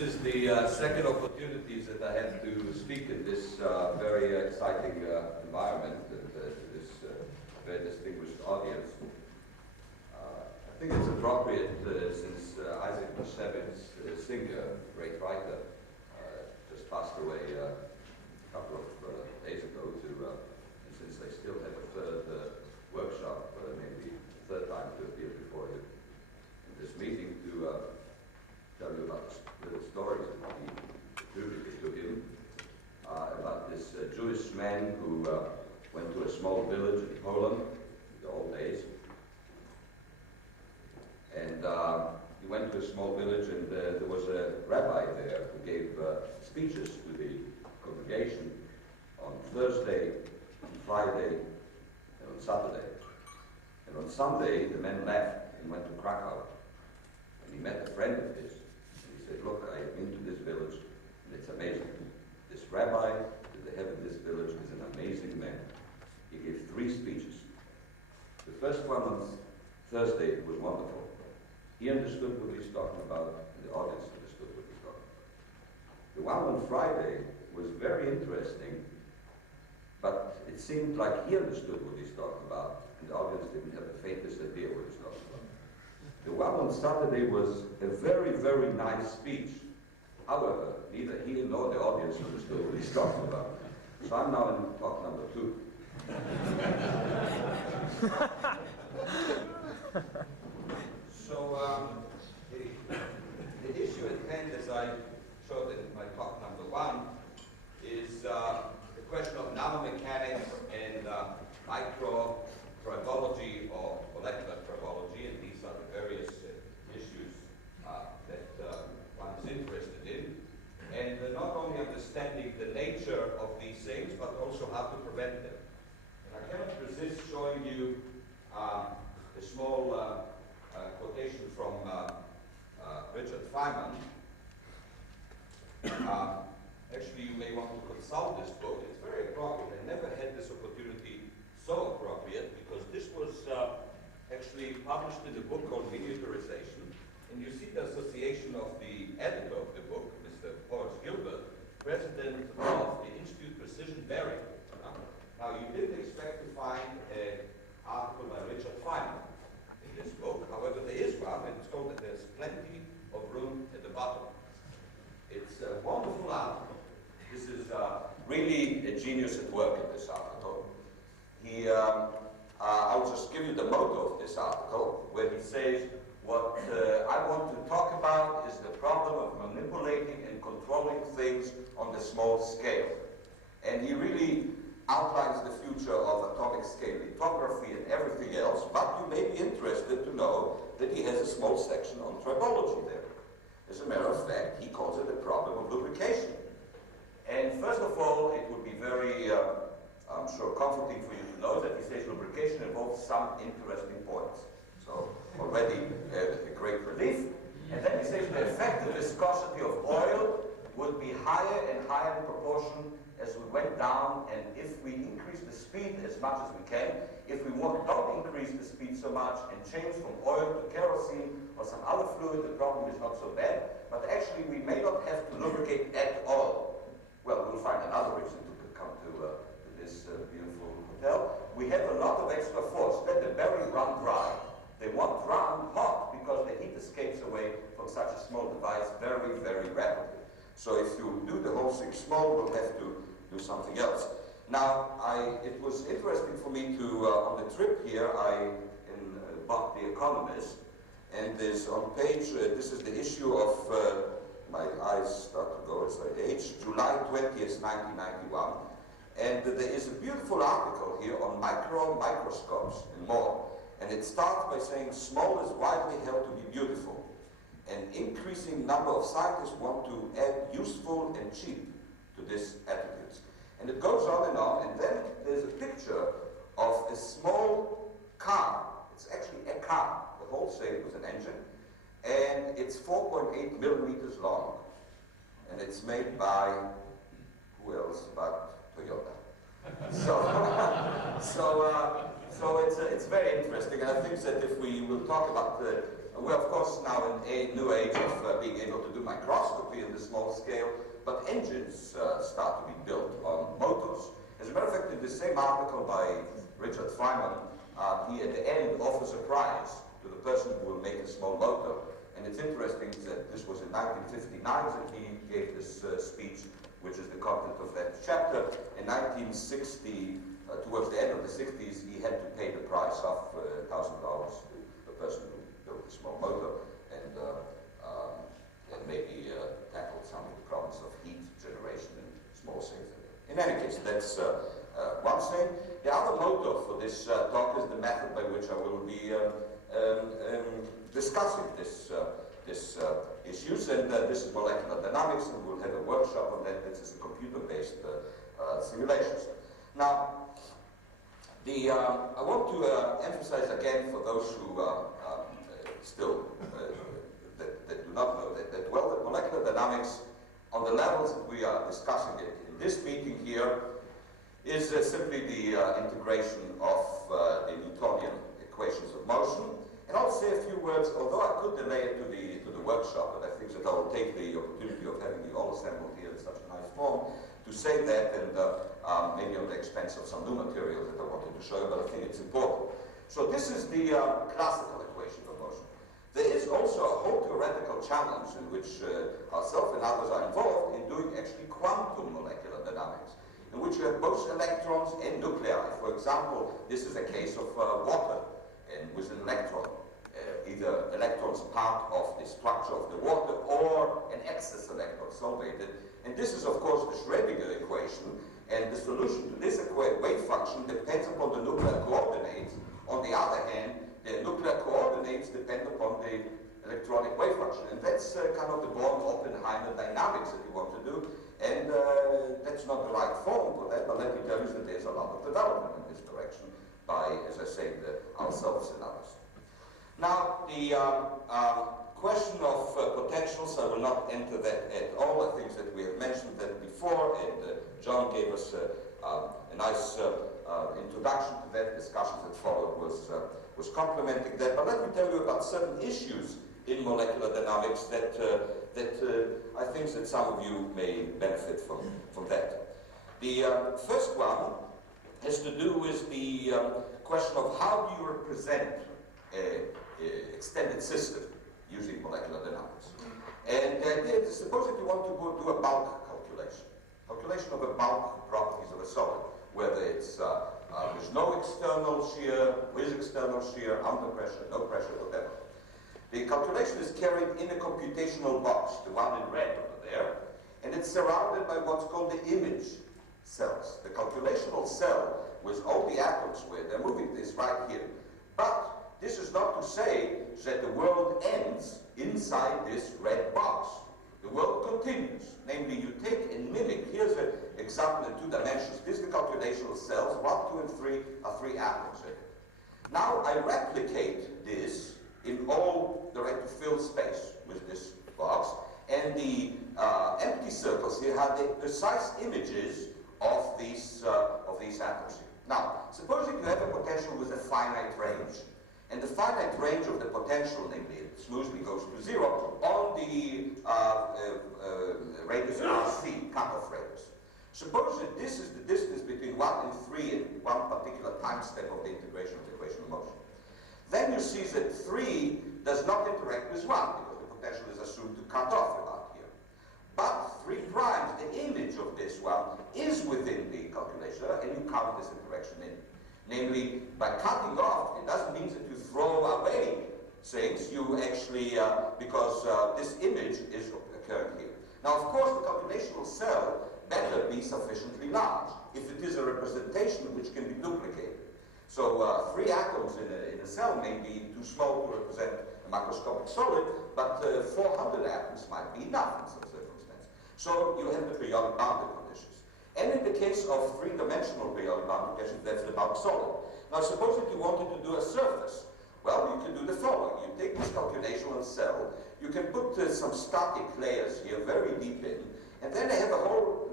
This is the second opportunity that I had to speak in this very exciting environment and to this very distinguished audience. I think it's appropriate since Isaac Bashevis Singer, great writer, just passed away a couple of days ago, and since they still have a third workshop, maybe the third time to appear before you in this meeting, to tell you about little stories that he attributed to him, about this Jewish man who went to a small village in Poland in the old days. And he went to a small village, and there was a rabbi there who gave speeches to the congregation on Thursday, on Friday, and on Saturday. And on Sunday, the man left and went to Krakow. And he met a friend of his. And he said, look, I've been to this village, and it's amazing. This rabbi that they have in this village is an amazing man. He gave 3 speeches. The first one on Thursday was wonderful. He understood what he's talking about, and the audience understood what he's talking about. The one on Friday was very interesting, but it seemed like he understood what he's talking about, and the audience didn't have the faintest idea what he's talking about. The one on Saturday was a very, very nice speech. However, neither he nor the audience understood what he's talking about. So I'm now in talk number 2. So the issue at hand, as I showed in my talk number 1, is the question of nanomechanics and micro tribology or molecular tribology, and these are the various issues that one is interested in. And not only understanding the nature of these things, but also how to prevent them. And I cannot resist showing you a small quotation from Richard Feynman. Actually, you may want to consult this book. It's very appropriate. I never had this opportunity so appropriate, because this was actually published in a book called Miniaturization. And you see the association of the editor of the book, Mr. H Gilbert, president of the Institute Precision Bearing. Now, you didn't expect to find an article by Richard Feynman in this book. However, there is one, and it's called "There's Plenty of Room at the Bottom." It's a wonderful article. This is really a genius at work in this article. I'll just give you the motto of this article, where he says, what I want to talk about is the problem of manipulating and controlling things on the small scale. And he really outlines the future of atomic scale lithography and everything else, but you may be interested to know that he has a small section on tribology there. As a matter of fact, he calls it the problem of lubrication. And first of all, it would be very, I'm sure, comforting for you to know that he says lubrication involves some interesting points. So already a great relief. And then he says the effective viscosity of oil would be higher and higher in proportion as we went down, and if we increase the speed as much as we can, if we don't increase the speed so much and change from oil to kerosene or some other fluid, the problem is not so bad. But actually, we may not have to lubricate at all. Well, we'll find another reason to come to this beautiful hotel. We have a lot of extra force. Let the bearing run dry. They won't run hot because the heat escapes away from such a small device very, very rapidly. So if you do the whole thing small, we'll have to do something else. Now, it was interesting for me to, on the trip here, I bought The Economist, and there's on page, this is the issue of, my eyes start to go, it's like H, July 20th, 1991, and there is a beautiful article here on microscopes and more, and it starts by saying, small is widely held to be beautiful. An increasing number of scientists want to add useful and cheap to this attributes. And it goes on, and then there's a picture of a small car. It's actually a car, the whole thing with an engine, and it's 4.8 millimeters long. And it's made by, who else but Toyota. So So it's very interesting, and I think that if we will talk about we're of course now in a new age of being able to do microscopy on the small scale, but engines start to be built on motors. As a matter of fact, in the same article by Richard Feynman, he at the end offers a prize to the person who will make a small motor. And it's interesting that this was in 1959 that he gave this speech, which is the content of that chapter. In 1960, towards the end of the 60s, he had to pay the price of $1,000 to the person who built the small motor and maybe tackled some of the problems of heat generation in small things. In any case, that's one thing. The other motive for this talk is the method by which I will be discussing this issues, and this is molecular dynamics, and we'll have a workshop on that. This is a computer-based simulations. Now, I want to emphasize again for those who still that do not know that molecular dynamics on the levels that we are discussing it in this meeting here is simply the integration of the Newtonian equations of motion. And I'll say a few words, although I could delay it to the workshop, but I think that I will take the opportunity of having you all assembled here in such a nice form to say that, and maybe on the expense of some new material that I wanted to show you, but I think it's important. So this is the classical equation of motion. There is also a whole theoretical challenge in which ourselves and others are involved in doing actually quantum molecular dynamics, in which you have both electrons and nuclei. For example, this is a case of water, and with an electron, either electrons part of the structure of the water or an excess electron solvated. And this is, of course, the Schrödinger equation, and the solution to this wave function depends upon the nuclear coordinates. On the other hand, the nuclear coordinates depend upon the electronic wave function, and that's kind of the Born-Oppenheimer dynamics that you want to do, and that's not the right form for that, but let me tell you that there's a lot of development in this direction by, as I say, ourselves and others. Now, the question of potentials, I will not enter that at all. I think that we have mentioned that before, and John gave us a nice introduction to that. Discussion that followed was complementing that. But let me tell you about certain issues in molecular dynamics that I think that some of you may benefit from that. The first one has to do with the question of how do you represent an extended system using molecular dynamics. And the idea is, suppose that you want to do a bulk calculation of the bulk properties of a solid, whether it's there's no external shear, with external shear, under pressure, no pressure, whatever. The calculation is carried in a computational box, the one in red over there, and it's surrounded by what's called the image cells. The calculational cell with all the atoms where they're moving this right here. But this is not to say that the world ends inside this red box. The world continues. Namely, you take and mimic. Here's an example in 2 dimensions. This is the calculational cells. 1, 2, and 3 are 3 atoms in it. Now I replicate this in all the fill space with this box, and the empty circles here have the precise images of these atoms here. Now, supposing you have a potential with a finite range, and the finite range of the potential, namely it smoothly goes to 0, on the radius RC, cutoff radius. Suppose that this is the distance between 1 and 3 in one particular time step of the integration of the equation of motion. Then you see that 3 does not interact with 1, because the potential is assumed to cut off about here. But 3 primes, the image of this one, is within the calculation, and you count this interaction in. Namely, by cutting off, it doesn't mean that you throw away things, you actually, because this image is occurring here. Now, of course, the calculational cell better be sufficiently large, if it is a representation which can be duplicated. So 3 atoms in a cell may be too small to represent a macroscopic solid, but 400 atoms might be enough in some circumstances. So you have the periodic boundary conditions. And in the case of 3-dimensional periodic boundary conditions, that's the bulk solid. Now suppose that you wanted to do a surface. Well, you can do the following. You take this calculational cell, you can put some static layers here very deep in, and then they have a whole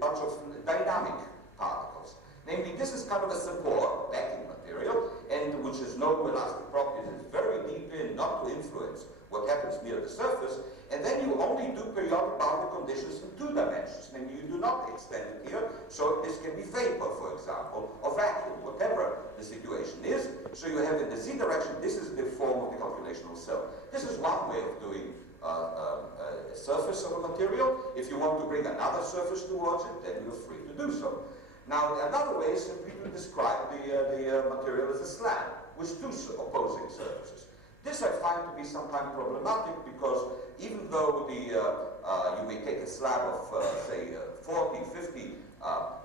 bunch of dynamic particles. Namely, this is kind of a support, backing material. material, and which has no elastic properties, is very deep in, not to influence what happens near the surface, and then you only do periodic boundary conditions in 2 dimensions, and you do not extend it here, so this can be vapor, for example, or vacuum, whatever the situation is. So you have in the z direction, this is the form of the calculational cell. This is one way of doing a surface of a material. If you want to bring another surface towards it, then you're free to do so. Now, another way is simply to describe the material as a slab, with 2 opposing surfaces. This I find to be sometimes problematic because even though you may take a slab of, say, 40, 50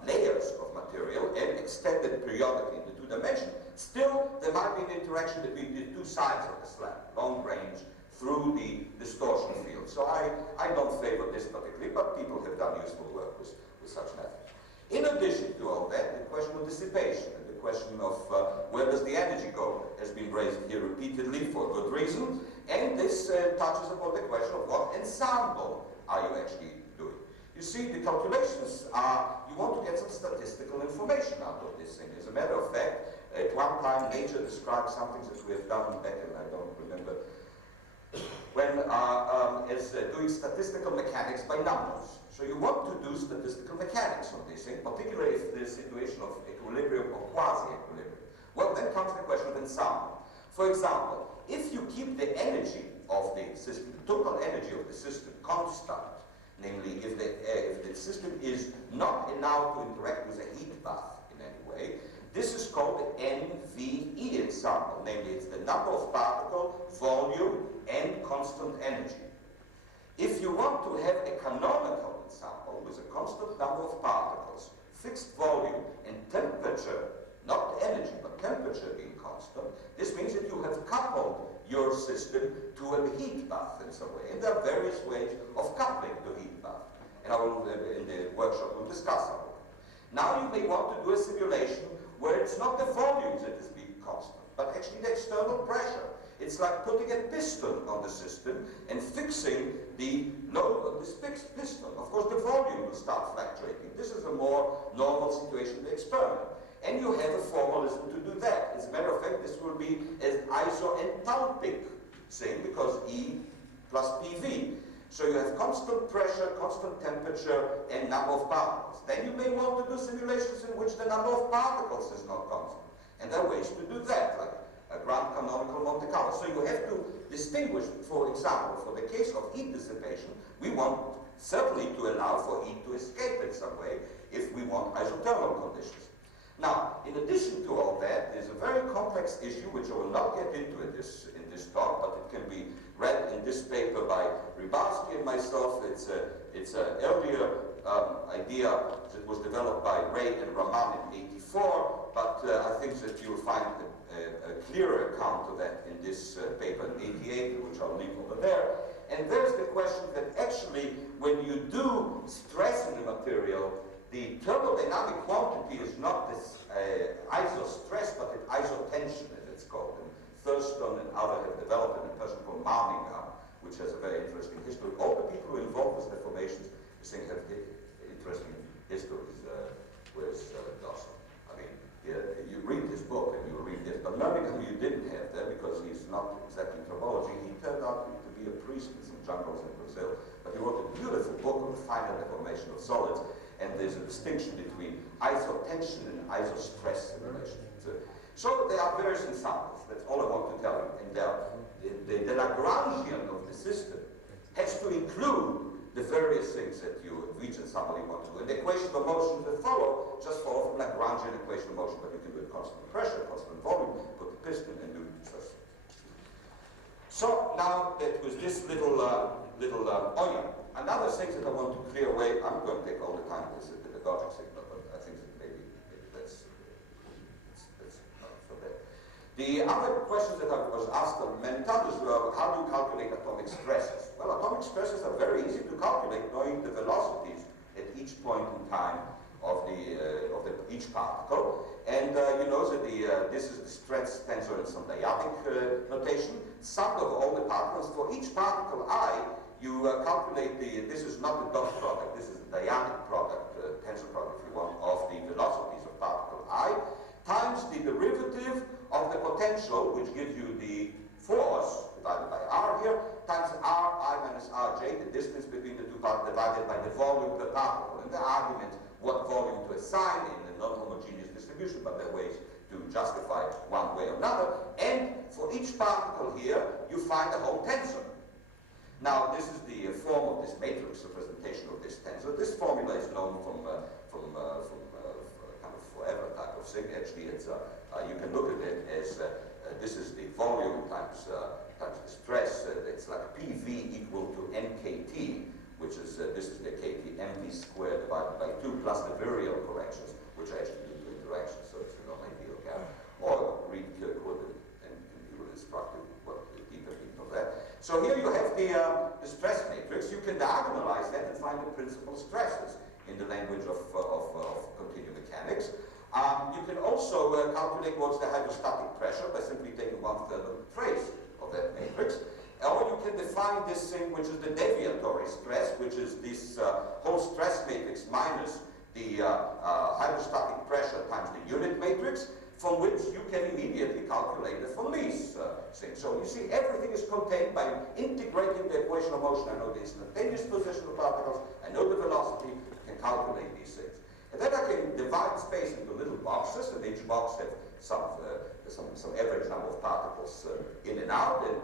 layers of material and extend it periodically in the 2 dimensions, still there might be an interaction between the 2 sides of the slab, long range, through the distortion field. So I don't favor this particularly, but people have done useful work with such methods. In addition to all that, the question of dissipation and the question of where does the energy go has been raised here repeatedly for good reason, and this touches upon the question of what ensemble are you actually doing. You see, the calculations are, you want to get some statistical information out of this thing. As a matter of fact, at one time Nature described something that we have done back in, I don't remember, when is doing statistical mechanics by numbers. So you want to do statistical mechanics on this thing, particularly if the situation of equilibrium or quasi-equilibrium. Well, then comes the question of ensemble. For example, if you keep the energy of the system, the total energy of the system constant, namely if the system is not allowed to interact with a heat bath in any way, this is called the NVE ensemble, namely it's the number of particle, volume, and constant energy. If you want to have a canonical ensemble with a constant number of particles, fixed volume, and temperature, not energy, but temperature being constant, this means that you have coupled your system to a heat bath in some way. And there are various ways of coupling to heat bath. And I will, in the workshop, we'll discuss some of them. Now you may want to do a simulation where it's not the volume that is being constant, but actually the external pressure. It's like putting a piston on the system and fixing the load of this fixed piston. Of course, the volume will start fluctuating. This is a more normal situation in the experiment. And you have a formalism to do that. As a matter of fact, this will be an isoenthalpic thing because E plus PV. So you have constant pressure, constant temperature, and number of particles. Then you may want to do simulations in which the number of particles is not constant. And there are ways to do that, like a grand canonical Monte Carlo. So you have to distinguish, for example, for the case of heat dissipation, we want certainly to allow for heat to escape in some way if we want isothermal conditions. Now, in addition to all that, there's a very complex issue which I will not get into in this talk, but it can be read in this paper by Rybowski and myself. It's an earlier idea that was developed by Ray and Raman in '84, but I think that you'll find a clearer account of that in this paper in '88, which I'll leave over there. And there's the question that actually, when you do stress in the material, the thermodynamic quantity is not this isostress, but it's isotension, as it's called. And Thurston and others have developed a person called Marmingham, which has a very interesting history. All the people who are involved with deformations, I think, have interesting histories with Dawson. I mean, you read his book and you read this, but Marmingham you didn't have there because he's not exactly in tribology. He turned out to be a priest in some jungles in Brazil, but he wrote a beautiful book on the final deformation of solids. And there's a distinction between isotension and isostress simulation. So there are various ensembles. That's all I want to tell you. And the Lagrangian of the system has to include the various things that you, which ensemble you want to do. And the equations of motion that follow just follow from Lagrangian equation of motion, but you can do it constant pressure, constant volume, put the piston and do such. So now that was this little oh yeah. Another thing that I want to clear away, I'm going to take all the time with the pedagogic signal, but I think that maybe that's for that. The other questions that I was asked many times were, how do you calculate atomic stresses? Well, atomic stresses are very easy to calculate, knowing the velocities at each point in time of each particle. And you know that this is the stress tensor in some dyadic notation. Sum of all the particles, for each particle I, you calculate this is not the dot product, this is the dyadic product, tensor product if you want, of the velocities of particle I. times the derivative of the potential, which gives you the force divided by r here, times r minus rj, the distance between the two parts, divided by the volume per particle. And the argument what volume to assign in a non-homogeneous distribution, but there are ways to justify one way or another. And for each particle here, you find a whole tensor. Now, this is the form of this matrix representation of this tensor. This formula is known from kind of forever type of thing. Actually, it's you can look at it as this is the volume times the stress. It's like PV equal to NKT, which is this is the KT mv squared divided by 2 plus the virial corrections, which are actually due to interaction. So it's an ideal gap. Or read Kirkwood and you will instruct what the deeper meaning of that. So here you have the stress matrix. You can diagonalize that and find the principal stresses in the language of continuum mechanics. You can also calculate what's the hydrostatic pressure by simply taking 1/3 of the trace of that matrix. Or you can define this thing, which is the deviatory stress, which is this whole stress matrix minus the hydrostatic pressure times the unit matrix, from which you can immediately calculate the von Lees thing. So you see, everything is contained by integrating the equation of motion. I know the instantaneous position of particles, I know the velocity, I can calculate these things. And then I can divide space into little boxes, and each box has some average number of particles in and out, and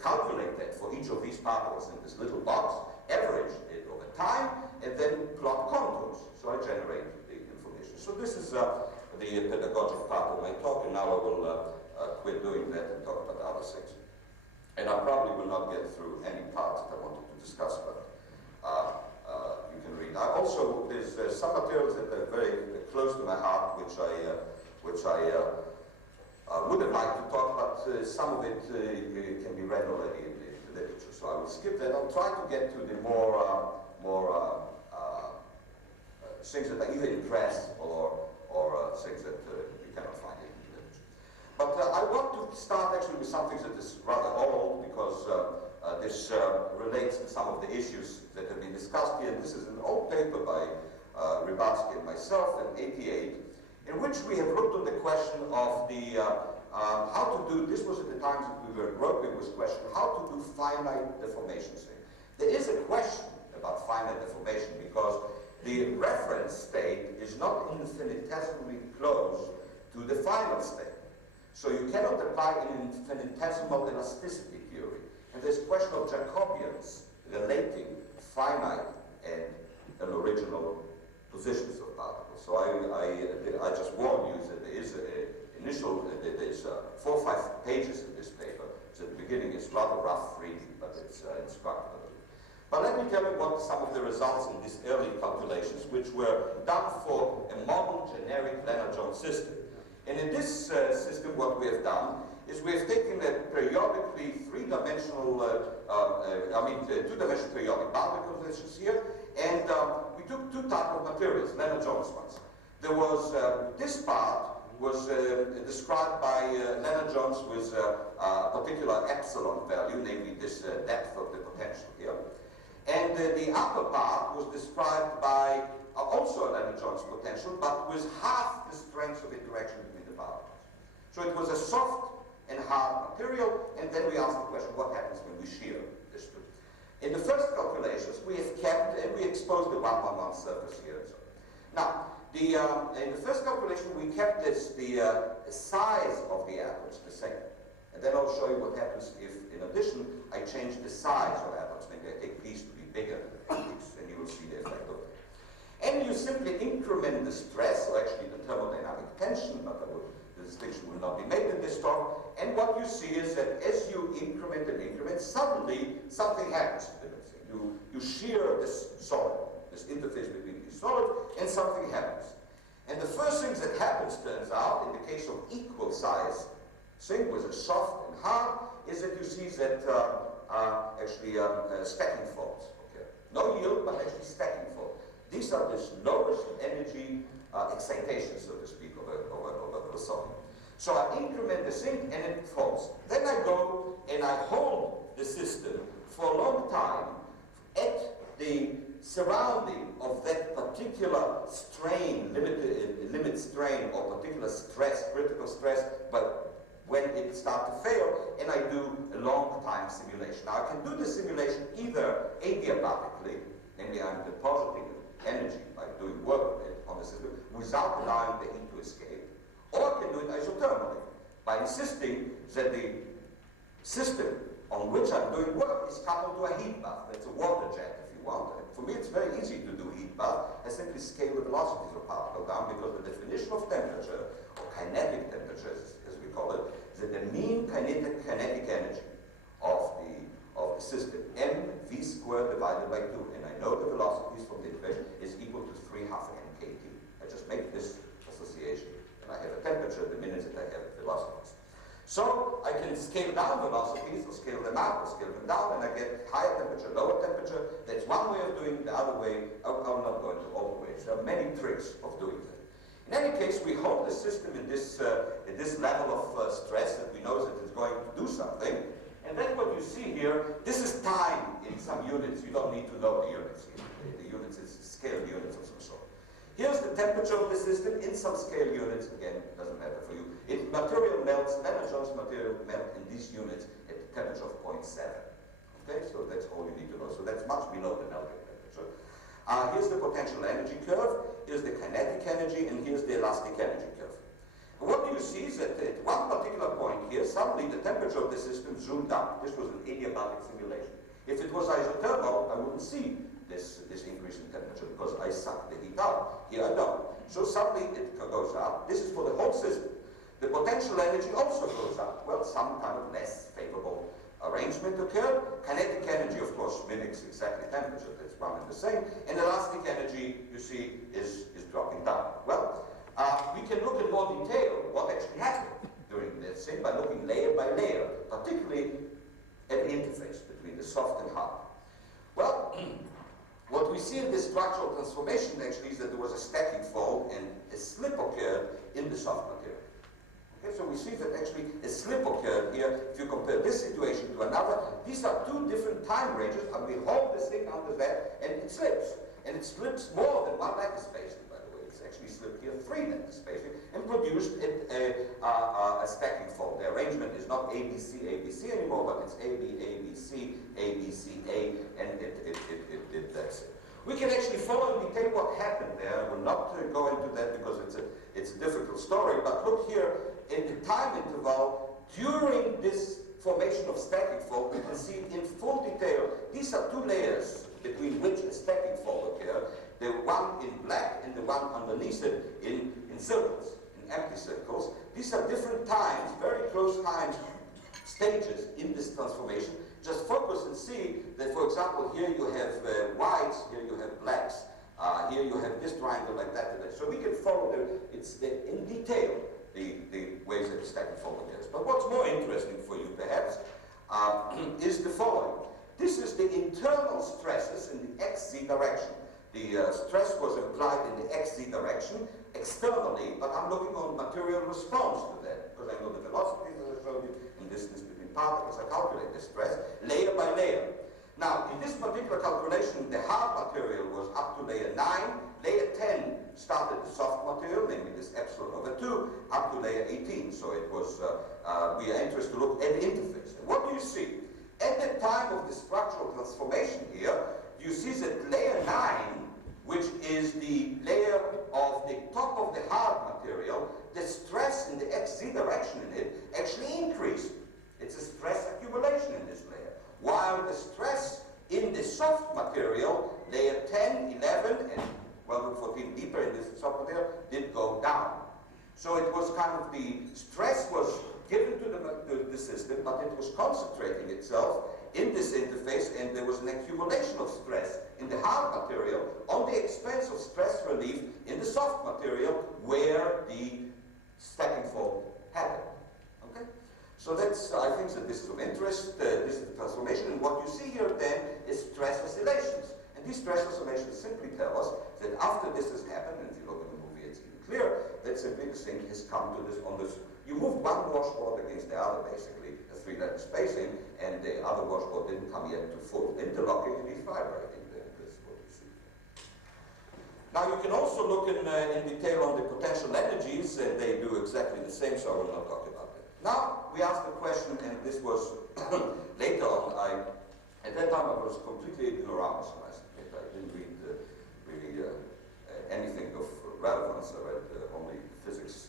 calculate that for each of these particles in this little box, average it over time, and then plot contours. So I generate the information. So this is the pedagogic part of my talk, and now I will quit doing that and talk about other things. And I probably will not get through any parts that I wanted to discuss, but you can read. There's some materials that are very close to my heart, which I would have liked to talk about. Some of it can be read already in the literature, so I will skip that. I'll try to get to the more things that are either in press or things that you cannot find in the literature. But I want to start actually with something that is rather old, because this relates to some of the issues that have been discussed here. This is an old paper by Rybatsky and myself in '88, in which we have looked at the question of the how to do, this was at the time that we were groping with question, how to do finite deformation thing. There is a question about finite deformation because the reference state is not infinitesimally close to the final state. So you cannot apply an infinitesimal elasticity theory. And there's a question of Jacobians relating finite and original positions of particles. So I just warn you that there is there's 4 or 5 pages in this paper. So the beginning is rather rough reading, but it's instructive. But let me tell you what some of the results in these early calculations, which were done for a model generic Lennard-Jones system. And in this system, what we have done is we have taken a periodically two-dimensional periodic boundary conditions here, and we took 2 types of materials, Lennard-Jones ones. There was this part was described by Lennard-Jones with a particular epsilon value, namely this depth of the potential here. And the upper part was described by also a Lennard-Jones potential, but with half the strength of interaction between the particles. So it was a soft and hard material, and then we asked the question, what happens when we shear this two? In the first calculations, we have kept, and we exposed the 1-1-1 surface here and so on. Now, in the first calculation, we kept the size of the atoms the same. And then I'll show you what happens if, in addition, I change the size of atoms. Maybe I take these to be bigger than these, and you will see the effect of that. And you simply increment the stress, or actually the thermodynamic tension, but the distinction will not be made in this talk. And what you see is that as you increment and increment, suddenly something happens to the thing. You shear this solid, this interface between these solids, and something happens. And the first thing that happens, turns out, in the case of equal size thing with a soft and hard, is that you see that stacking faults. Okay. No yield, but actually stacking fault. These are the lowest energy excitation, so to speak, of a solid. So I increment the thing and it falls. Then I go and I hold the system for a long time at the surrounding of that particular strain, limit strain, or particular stress, critical stress, but when it starts to fail, and I do a long time simulation. Now I can do the simulation either adiabatically, namely I'm depositing energy by doing work with it on the system without allowing the heat to escape, or I can do it isothermally by insisting that the system on which I'm doing work is coupled to a heat bath. That's a water jet, if you want. And for me, it's very easy to do heat bath. I simply scale the velocities of a particle down because the definition of temperature, or kinetic temperature as we call it, is that the mean kinetic energy of the system, mv squared divided by 2. And I know the velocities from the equation is equal to 3/2 mkt. I just make this association. And I have a temperature the minute that I have velocities. So I can scale down velocities, or scale them up, or scale them down, and I get higher temperature, lower temperature. That's one way of doing it. The other way, I'm not going to all the ways. There are many tricks of doing that. In any case, we hold the system in this level of stress that we know that it's going to do something. And then what you see here, this is time in some units. You don't need to know the units here. The units is scale units of some sort. Here's the temperature of the system in some scale units. Again, it doesn't matter for you. Material melts, nanojoule material melt in these units at the temperature of 0.7. Okay, so that's all you need to know. So that's much below the melting temperature. Here's the potential energy curve, here's the kinetic energy, and here's the elastic energy curve. And what you see is that at one particular point here, suddenly the temperature of the system zoomed up. This was an adiabatic simulation. If it was isothermal, I wouldn't see this increase in temperature because I suck the heat out. Here I don't. So suddenly it goes up. This is for the whole system. The potential energy also goes up. Well, some kind of less favorable arrangement occurred. Kinetic energy, of course, mimics exactly temperature. That's one and the same. And elastic energy, you see, is dropping down. Well, we can look in more detail what actually happened during this thing by looking layer by layer, particularly at the interface between the soft and hard. Well, what we see in this structural transformation actually is that there was a stacking fold and a slip occurred in the soft material. Okay, so we see that actually a slip occurred here. If you compare this situation to another, these are two different time ranges, and we hold this thing under that, and it slips. And it slips more than one lattice spacing, by the way. It's actually slipped here 3 lattice spacing and produced a stacking fold. The arrangement is not ABC, ABC anymore, but it's AB, ABC, ABC, A, and that's it. We can actually follow in detail what happened there. I will not go into that because it's a difficult story, but look here in the time interval during this formation of stacking fold. You can see in full detail, these are 2 layers between which a stacking fold occurred. The one in black and the one underneath it in circles, in empty circles. These are different times, very close times, stages in this transformation. Just focus and see that, for example, here you have whites, here you have blacks, here you have this triangle like that. So we can follow in detail the ways that the stacking fold occurs. But what's more interesting for you, perhaps, is the following. This is the internal stresses in the XZ direction. The stress was applied in the XZ direction externally, but I'm looking on material response to that, because I know the velocities, as I showed you, and distance between particles. I calculate the stress layer by layer. Now, in this particular calculation, the hard material was up to layer 9. Layer 10 started the soft material, namely this epsilon over 2, up to layer 18. So it was, we are interested to look at the interface. And what do you see? At the time of the structural transformation here, you see that layer 9, which is the layer of the top of the hard material, the stress in the XZ direction in it actually increased. It's a stress accumulation in this layer. While the stress in the soft material, layer 10, 11, and 12 and 14 deeper in this soft material, did go down. So it was kind of the stress was given to the system, but it was concentrating itself in this interface, and there was an accumulation of stress in the hard material on the expense of stress relief in the soft material where the stacking fold happened. Okay? So that's, I think that this is of interest. This is the transformation, and what you see here then is stress oscillations. And these stress oscillations simply tell us that after this has happened, and if you look at the movie, it's even clear, that a big thing has come to this on this. You move one washboard against the other, basically, a 3-letter spacing, and the other washboard didn't come yet to full interlocking, and it's vibrating. That's what you see. Now you can also look in detail on the potential energies, and they do exactly the same, so I will not talk about that. Now we ask the question, and this was later on, at that time I was completely ignoramus. I didn't read really anything of relevance. I read only physics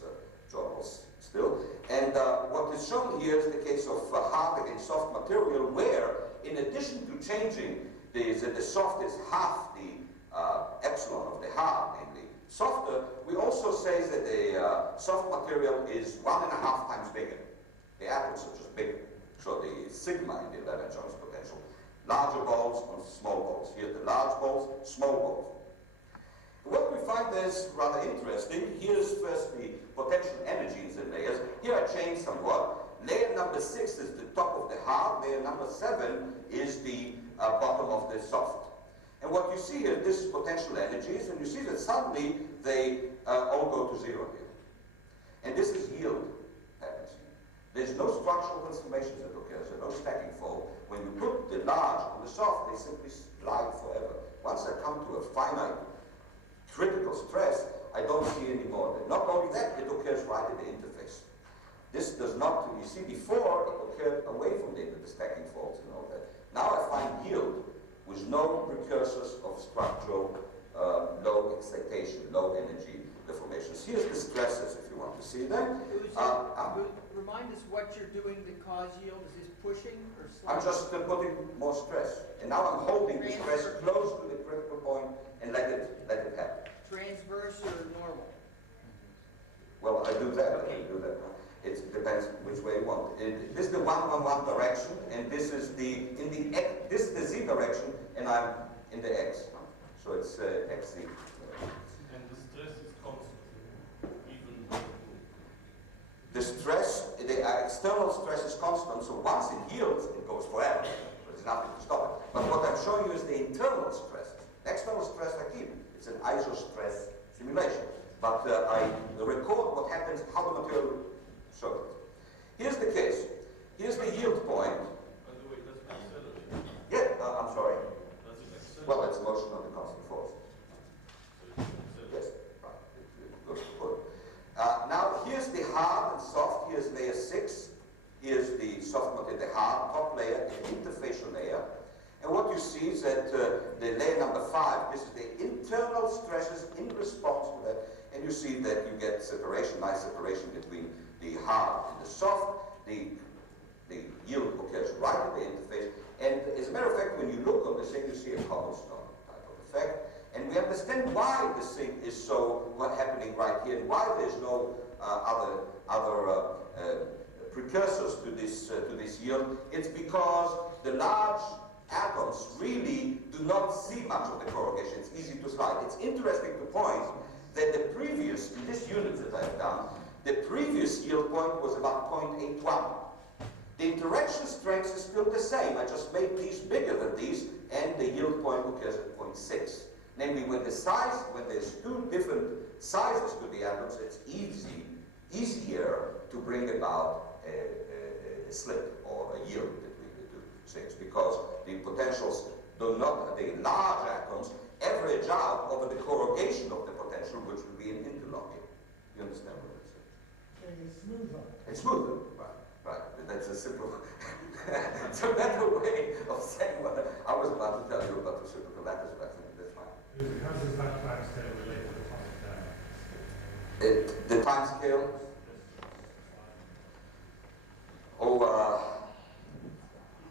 journals still. And what is shown here is the case of hard against soft material, where in addition to changing the soft is half the epsilon of the hard, namely softer, we also say that the soft material is 1.5 times bigger. The atoms are just bigger. So the sigma in the 11 Jones potential. Larger balls on small balls. Here the large balls, small balls. What we find is rather interesting. Here's first the potential energies in layers. Here I changed somewhat. Layer number 6 is the top of the hard. Layer number 7 is the bottom of the soft. And what you see here, this is potential energies, and you see that suddenly they all go to 0 here. And this is yield happens here. There's no structural transformations that occur, so no stacking fold. When you put the large on the soft, they simply glide forever. Once I come to a finite critical stress, I don't see any more. Not only that, it occurs right at the interface. This does not, you see, before it occurred away from the stacking faults and all that. Now I find yield with no precursors of structural low excitation, low energy deformations. Here's the stresses, if you want to see them. Remind us what you're doing to cause yield. Is this pushing or sliding? I'm just putting more stress. And now I'm holding the stress close to the critical point and let it happen. Transverse or normal? Well, I do that. I can do that. It depends which way you want. This is the 1-1-1 direction, and this is this is the z direction, and I'm in the x. So it's xz. And the stress is constant, even the stress, the external stress is constant. So once it yields, it goes forever. There's nothing to stop it. But what I'm showing you is the internal stress. The external stress I keep. It's an isostress simulation. But I record what happens, how the material shows. Here's the case. Here's the yield point. By the way, does it accelerate? Yeah, I'm sorry. Does it accelerate? Well, it's motion on the constant force. So it Yes, right. It goes forward. Now, here's the hard and soft. Here's layer 6. Here's the soft material, the hard top layer, the interfacial layer. And what you see is that the layer number 5, this is the internal stresses in response to that. And you see that you get separation, nice separation between the hard and the soft. The yield occurs right at the interface. And as a matter of fact, when you look on this thing, you see a cobblestone type of effect. And we understand why this thing is so happening right here, and why there's no other precursors to this yield. It's because the large atoms really do not see much of the corrugation. It's easy to slide. It's interesting to point that the previous, in this unit that I've done, the previous yield point was about 0.81. The interaction strength is still the same. I just made these bigger than these, and the yield point occurs at 0.6. Namely, when there's two different sizes to the atoms, it's easier to bring about a slip or a yield between the two things, because the potentials do not, the large atoms average out over the corrugation of the potential, which would be an interlocking. You understand what I'm saying? It's smoother. It's smoother. Right. That's a simple, it's a better way of saying what I was about to tell you about reciprocal lattice, but I think that's fine. How does that time scale relate to the atomic time? The time scale?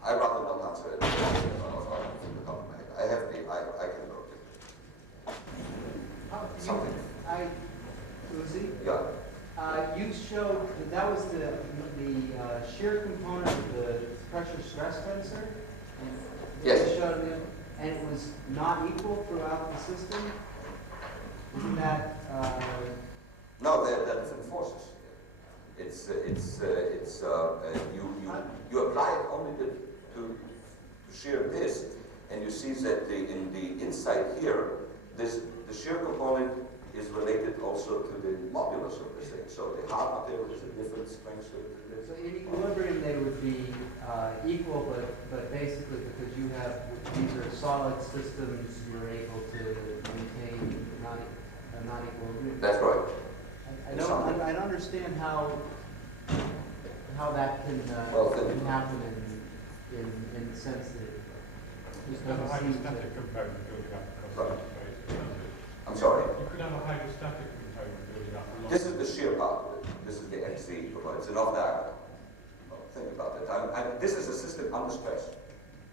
I rather not answer it. I have I can look it. Something. Lucy? Yeah. You showed that was the shear component of the pressure stress tensor. And Yes. You showed it, and it was not equal throughout the system. Isn't that? No, there are different forces. You apply it only to shear this, and you see that in the inside here, the shear component is related also to the modulus of the thing. So the hard material is a different strength. So in equilibrium they would be equal, but basically because you have these are solid systems, you're able to maintain non-equilibrium. That's right. I don't understand how that can happen in the sense that it just You could have a doesn't seem to. hydrostatic component building up across Right. the space. I'm sorry. You could have a hydrostatic component building up along. This is the shear part of it. This is the MC component. It's an off-diagonal. Well, think about it. This is a system under stress.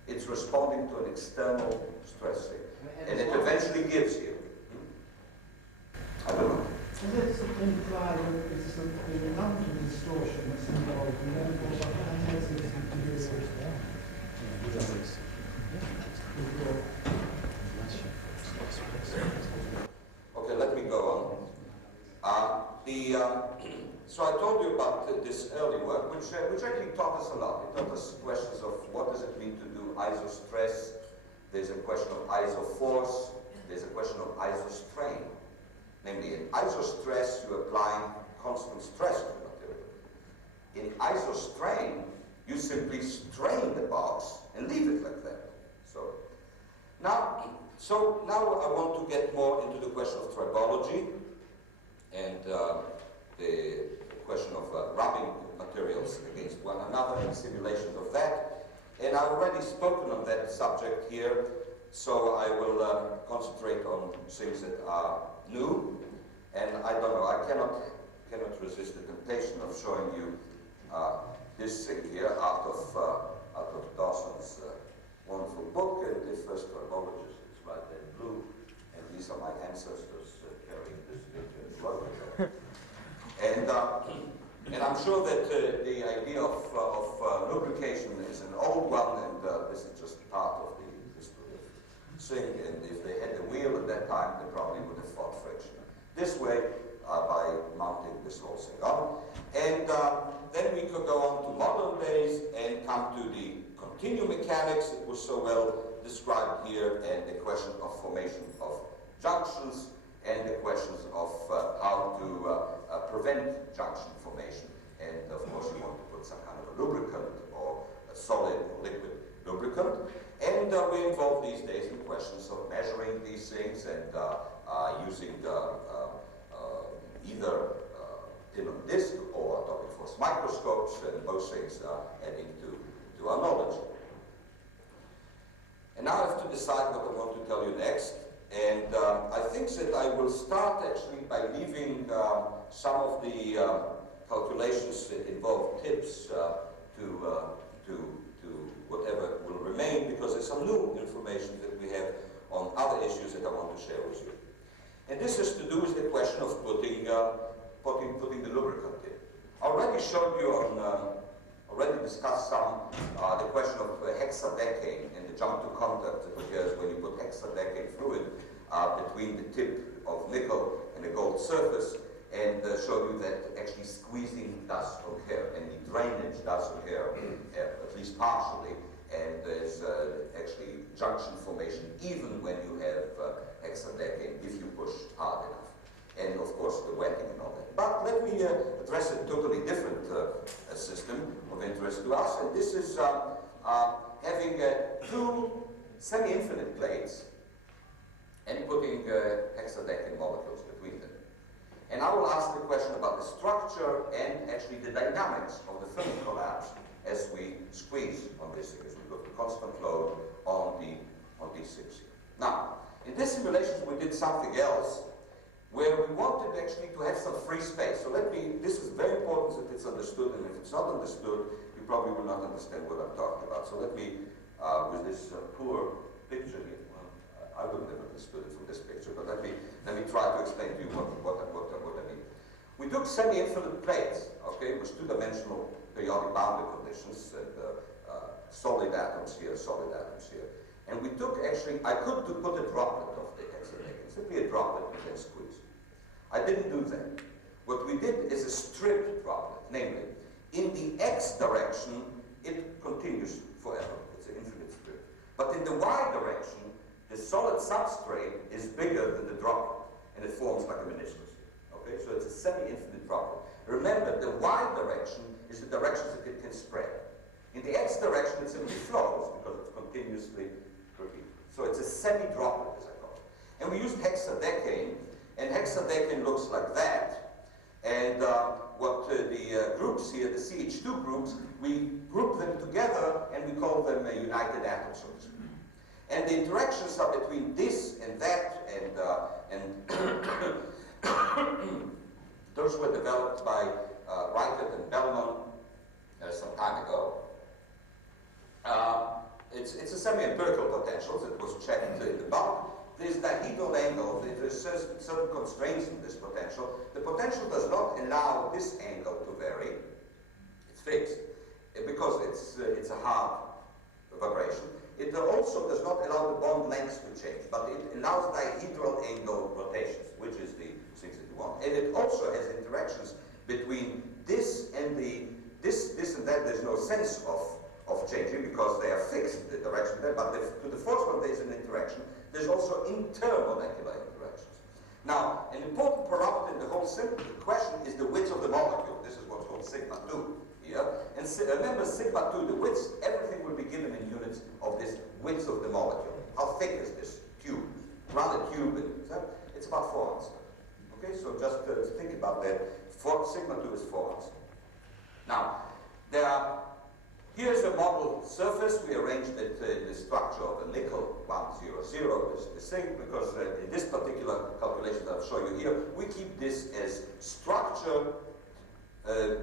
It's responding to an external stress thing. And it eventually gives you. I don't know. Does it imply that there's a number of distortion that's involved in therefore magnetic Okay, let me go on. So I told you about this early work, which actually taught us a lot. It taught us questions of what does it mean to do isostress. There's a question of isoforce. There's a question of isostrain. Namely, in isostress, you apply constant stress to the material. In isostrain, you simply strain the box and leave it like that. So now I want to get more into the question of tribology and the question of rubbing materials against one another and simulations of that. And I've already spoken on that subject here, so I will concentrate on things that are new. And I don't know, I cannot resist the temptation of showing you this thing here out of Dawson's wonderful book, and the first tribologist is right there in blue, and these are my ancestors carrying this picture in blood. And I'm sure that the idea of lubrication is an old one, and this is just part of the history of thing. And if they had the wheel at that time, they probably would have fought friction this way by mounting this whole thing on. And then we could go on to modern days and come to the continuum mechanics that was so well described here, and the question of formation of junctions, and the questions of how to prevent junction formation. And of course you want to put some kind of a lubricant or a solid or liquid lubricant. And we're involved these days in questions of measuring these things and using either pin on disc or atomic force microscopes, and those things are adding to our knowledge. And now I have to decide what I want to tell you next. And I think that I will start actually by leaving some of the calculations that involve tips to whatever will remain, because there's some new information that we have on other issues that I want to share with you. And this has to do with the question of putting the lubricant in. I already showed you already discussed the question of hexadecane and the jump to contact that occurs when you put hexadecane fluid between the tip of nickel and the gold surface, and showed you that actually squeezing does occur and the drainage does occur, at least partially, and there's actually junction formation even when you have hexadecane if you push hard enough. And of course the wetting and all that. But let me address a totally different system of interest to us, and this is having two semi-infinite plates and putting hexadecane molecules between them. And I will ask the question about the structure and actually the dynamics of the film collapse as we squeeze on this thing, as we put the constant load on these things here. Now, in this simulation we did something else where we wanted actually to have some free space. So this is very important that it's understood, and if it's not understood, you probably will not understand what I'm talking about. So let me, with this poor picture here, well, I wouldn't have understood it from this picture, but let me try to explain to you what I mean. We took semi-infinite plates, okay, with two-dimensional periodic boundary conditions, and solid atoms here, and we took actually, I could put a droplet of the hexadecane, simply a droplet and then squeeze. I didn't do that. What we did is a strip droplet, namely, in the x direction, it continues forever. It's an infinite strip. But in the y direction, the solid substrate is bigger than the droplet, and it forms like a meniscus. Okay, so it's a semi-infinite droplet. Remember, the y direction is the direction that it can spread. In the x direction, it simply flows because it's continuously repeated. So it's a semi-droplet, as I call it. And we used hexadecane And hexadecane looks like that. And what the groups here, the CH2 groups, we group them together and we call them united atoms. And the interactions are between this and that, and those were developed by Reichert and Gellman some time ago. It's a semi-empirical potential that was checked in the bulk. There's dihedral angle. There's certain constraints in this potential. The potential does not allow this angle to vary. It's fixed because it's a hard vibration. It also does not allow the bond lengths to change, but it allows dihedral angle rotations, which is the things that you want. And it also has interactions between this and this and that. There's no sense of changing because they are fixed in the direction there. But to the fourth one, there's an interaction. There's also intermolecular interactions. Now, an important parameter in the whole question is the width of the molecule. This is what's called sigma 2 here. And remember, sigma 2, the width, everything will be given in units of this width of the molecule. How thick is this tube? Run a tube, it's about 4 ounces. Okay, so just think about that. Sigma 2 is 4 ounces. Now, here's a model surface. We arranged it in the structure of a nickel 100, this thing, because in this particular calculation that I'll show you here, we keep this as structure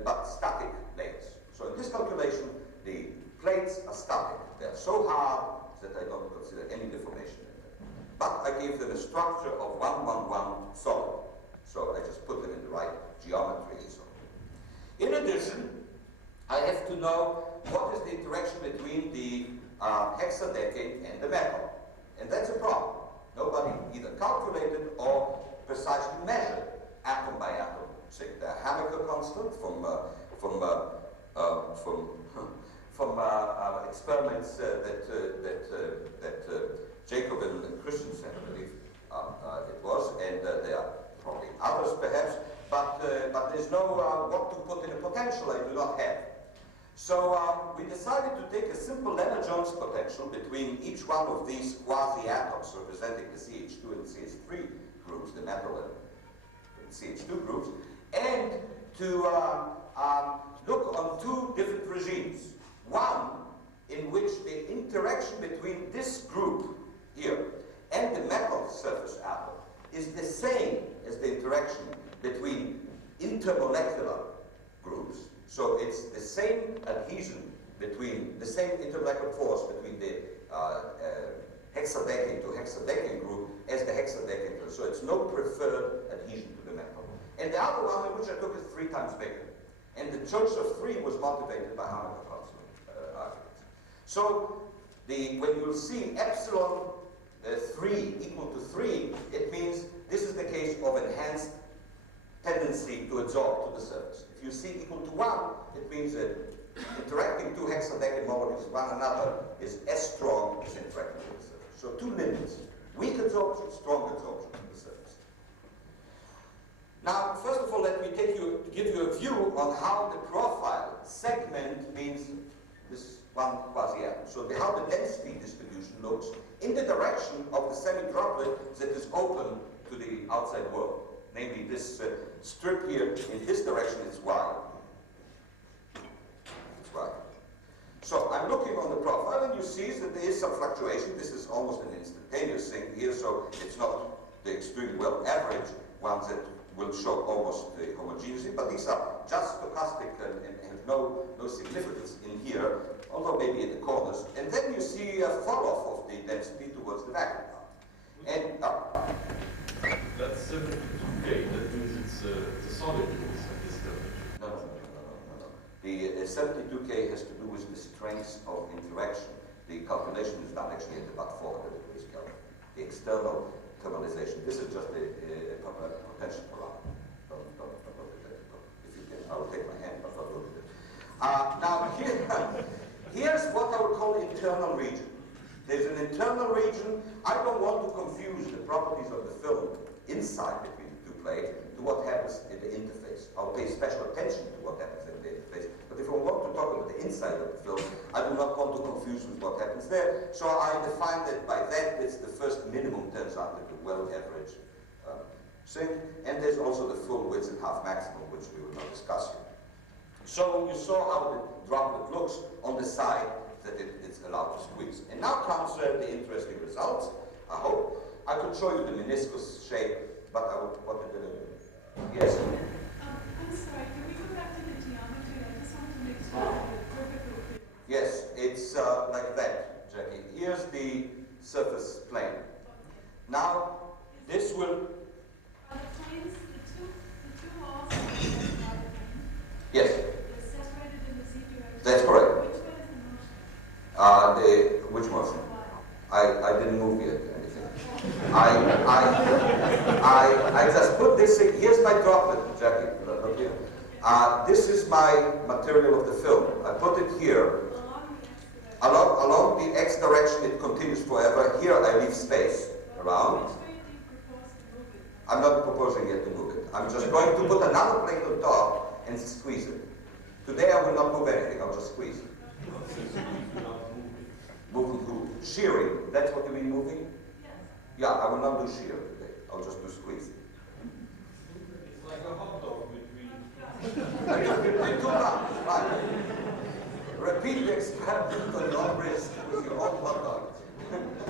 but static plates. So in this calculation, the plates are static. They're so hard that I don't consider any deformation in them. But I gave them a structure of 111 solid. So I just put them in the right geometry and so on. In addition, I have to know what is the interaction between the hexadecane and the metal. And that's a problem. Nobody either calculated or precisely measured atom by atom. Say the Hanecker constant from experiments that Jacob and Christensen, I believe it was, and there are probably others perhaps, but there's no what to put in a potential I do not have. So we decided to take a simple Lennard-Jones potential between each one of these quasi-atoms representing the CH2 and CH3 groups, the metal and CH2 groups, and to look on two different regimes. One in which the interaction between this group here and the metal surface atom is the same as the interaction between intermolecular groups. So it's the same adhesion between, the same intermolecular force between the hexadecane to hexadecane group as the hexadecane group. So it's no preferred adhesion to the metal. And the other one, which I took, is 3 times bigger. And the choice of 3 was motivated by Hanecker constant arguments. So when you'll see epsilon 3 equal to 3, it means this is the case of enhanced tendency to adsorb to the surface. If you see equal to 1, it means that interacting 2 hexadecane molecules with one another is as strong as interacting with the surface. So 2 limits: weak adsorption, strong adsorption to the surface. Now, first of all, let me give you a view on how the profile segment means this one quasi-atom. So how the density distribution looks in the direction of the semi-droplet that is open to the outside world. Namely, this strip here, in this direction, is Y. It's Y. So I'm looking on the profile, and you see that there is some fluctuation. This is almost an instantaneous thing here, so it's not the extremely well average ones that will show almost the homogeneity, but these are just stochastic and have no significance in here, although maybe in the corners. And then you see a fall-off of the density towards the vacuum part. And that's 72K, that means it's the solid at this temperature. No. The 72K has to do with the strength of interaction. The calculation is done actually at about 400 degrees Kelvin. The external thermalization. This is just a potential parameter. Don't look at that. If you can, I will take my hand, but don't look at it. Now, here's what I would call internal region. There's an internal region. I don't want to confuse the properties of the film inside between the 2 plates to what happens in the interface. I'll pay special attention to what happens in the interface. But if I want to talk about the inside of the film, I do not want to confuse with what happens there. So I define that by that, it's the first minimum turns out into well average sink, and there's also the full width and half maximum, which we will not discuss here. So you saw how the droplet looks on the side that it's allowed to squeeze. And now comes the interesting results, I hope. I could show you the meniscus shape, but what did I do? Yes? I'm sorry, can we go back to the geometry? I just want to make sure that it's perfectly clear. Yes, it's like that, Jackie. Here's the surface plane. Now, this will... Are the planes, the two walls are the plane? Yes, They're separated in the z direction? that's correct. Which way is the motion? Which motion? Why? I didn't move yet, anything. I just put this in. Here's my droplet, Jackie. Look here. This is my material of the film. I put it here. Along the x direction, it continues forever. Here, I leave space around. Which way do you propose to move it? I'm not proposing yet to move it. I'm just going to put another plate on top and squeeze it. Today, I will not move anything. I'll just squeeze it. Moving through shearing. That's what you mean, moving? Yes. Yeah, I will not do shear today. I'll just do squeeze. It's like a hot dog between... Between two rounds, right. Repeat the experiment on your wrist with your own hot dog.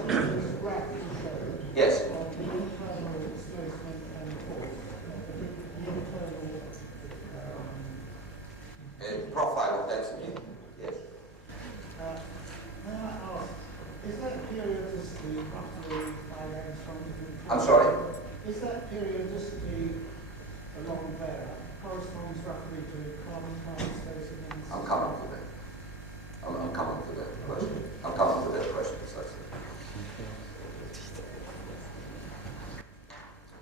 This graph you showed Yes. of the internal displacement and force, the internal Profile of density. Yes. may I ask, is that periodicity roughly 5 angstroms? I'm sorry? Is that periodicity along there corresponds roughly to carbon spacing? I'm coming to that. I'm coming to that question. I'm coming to that question precisely.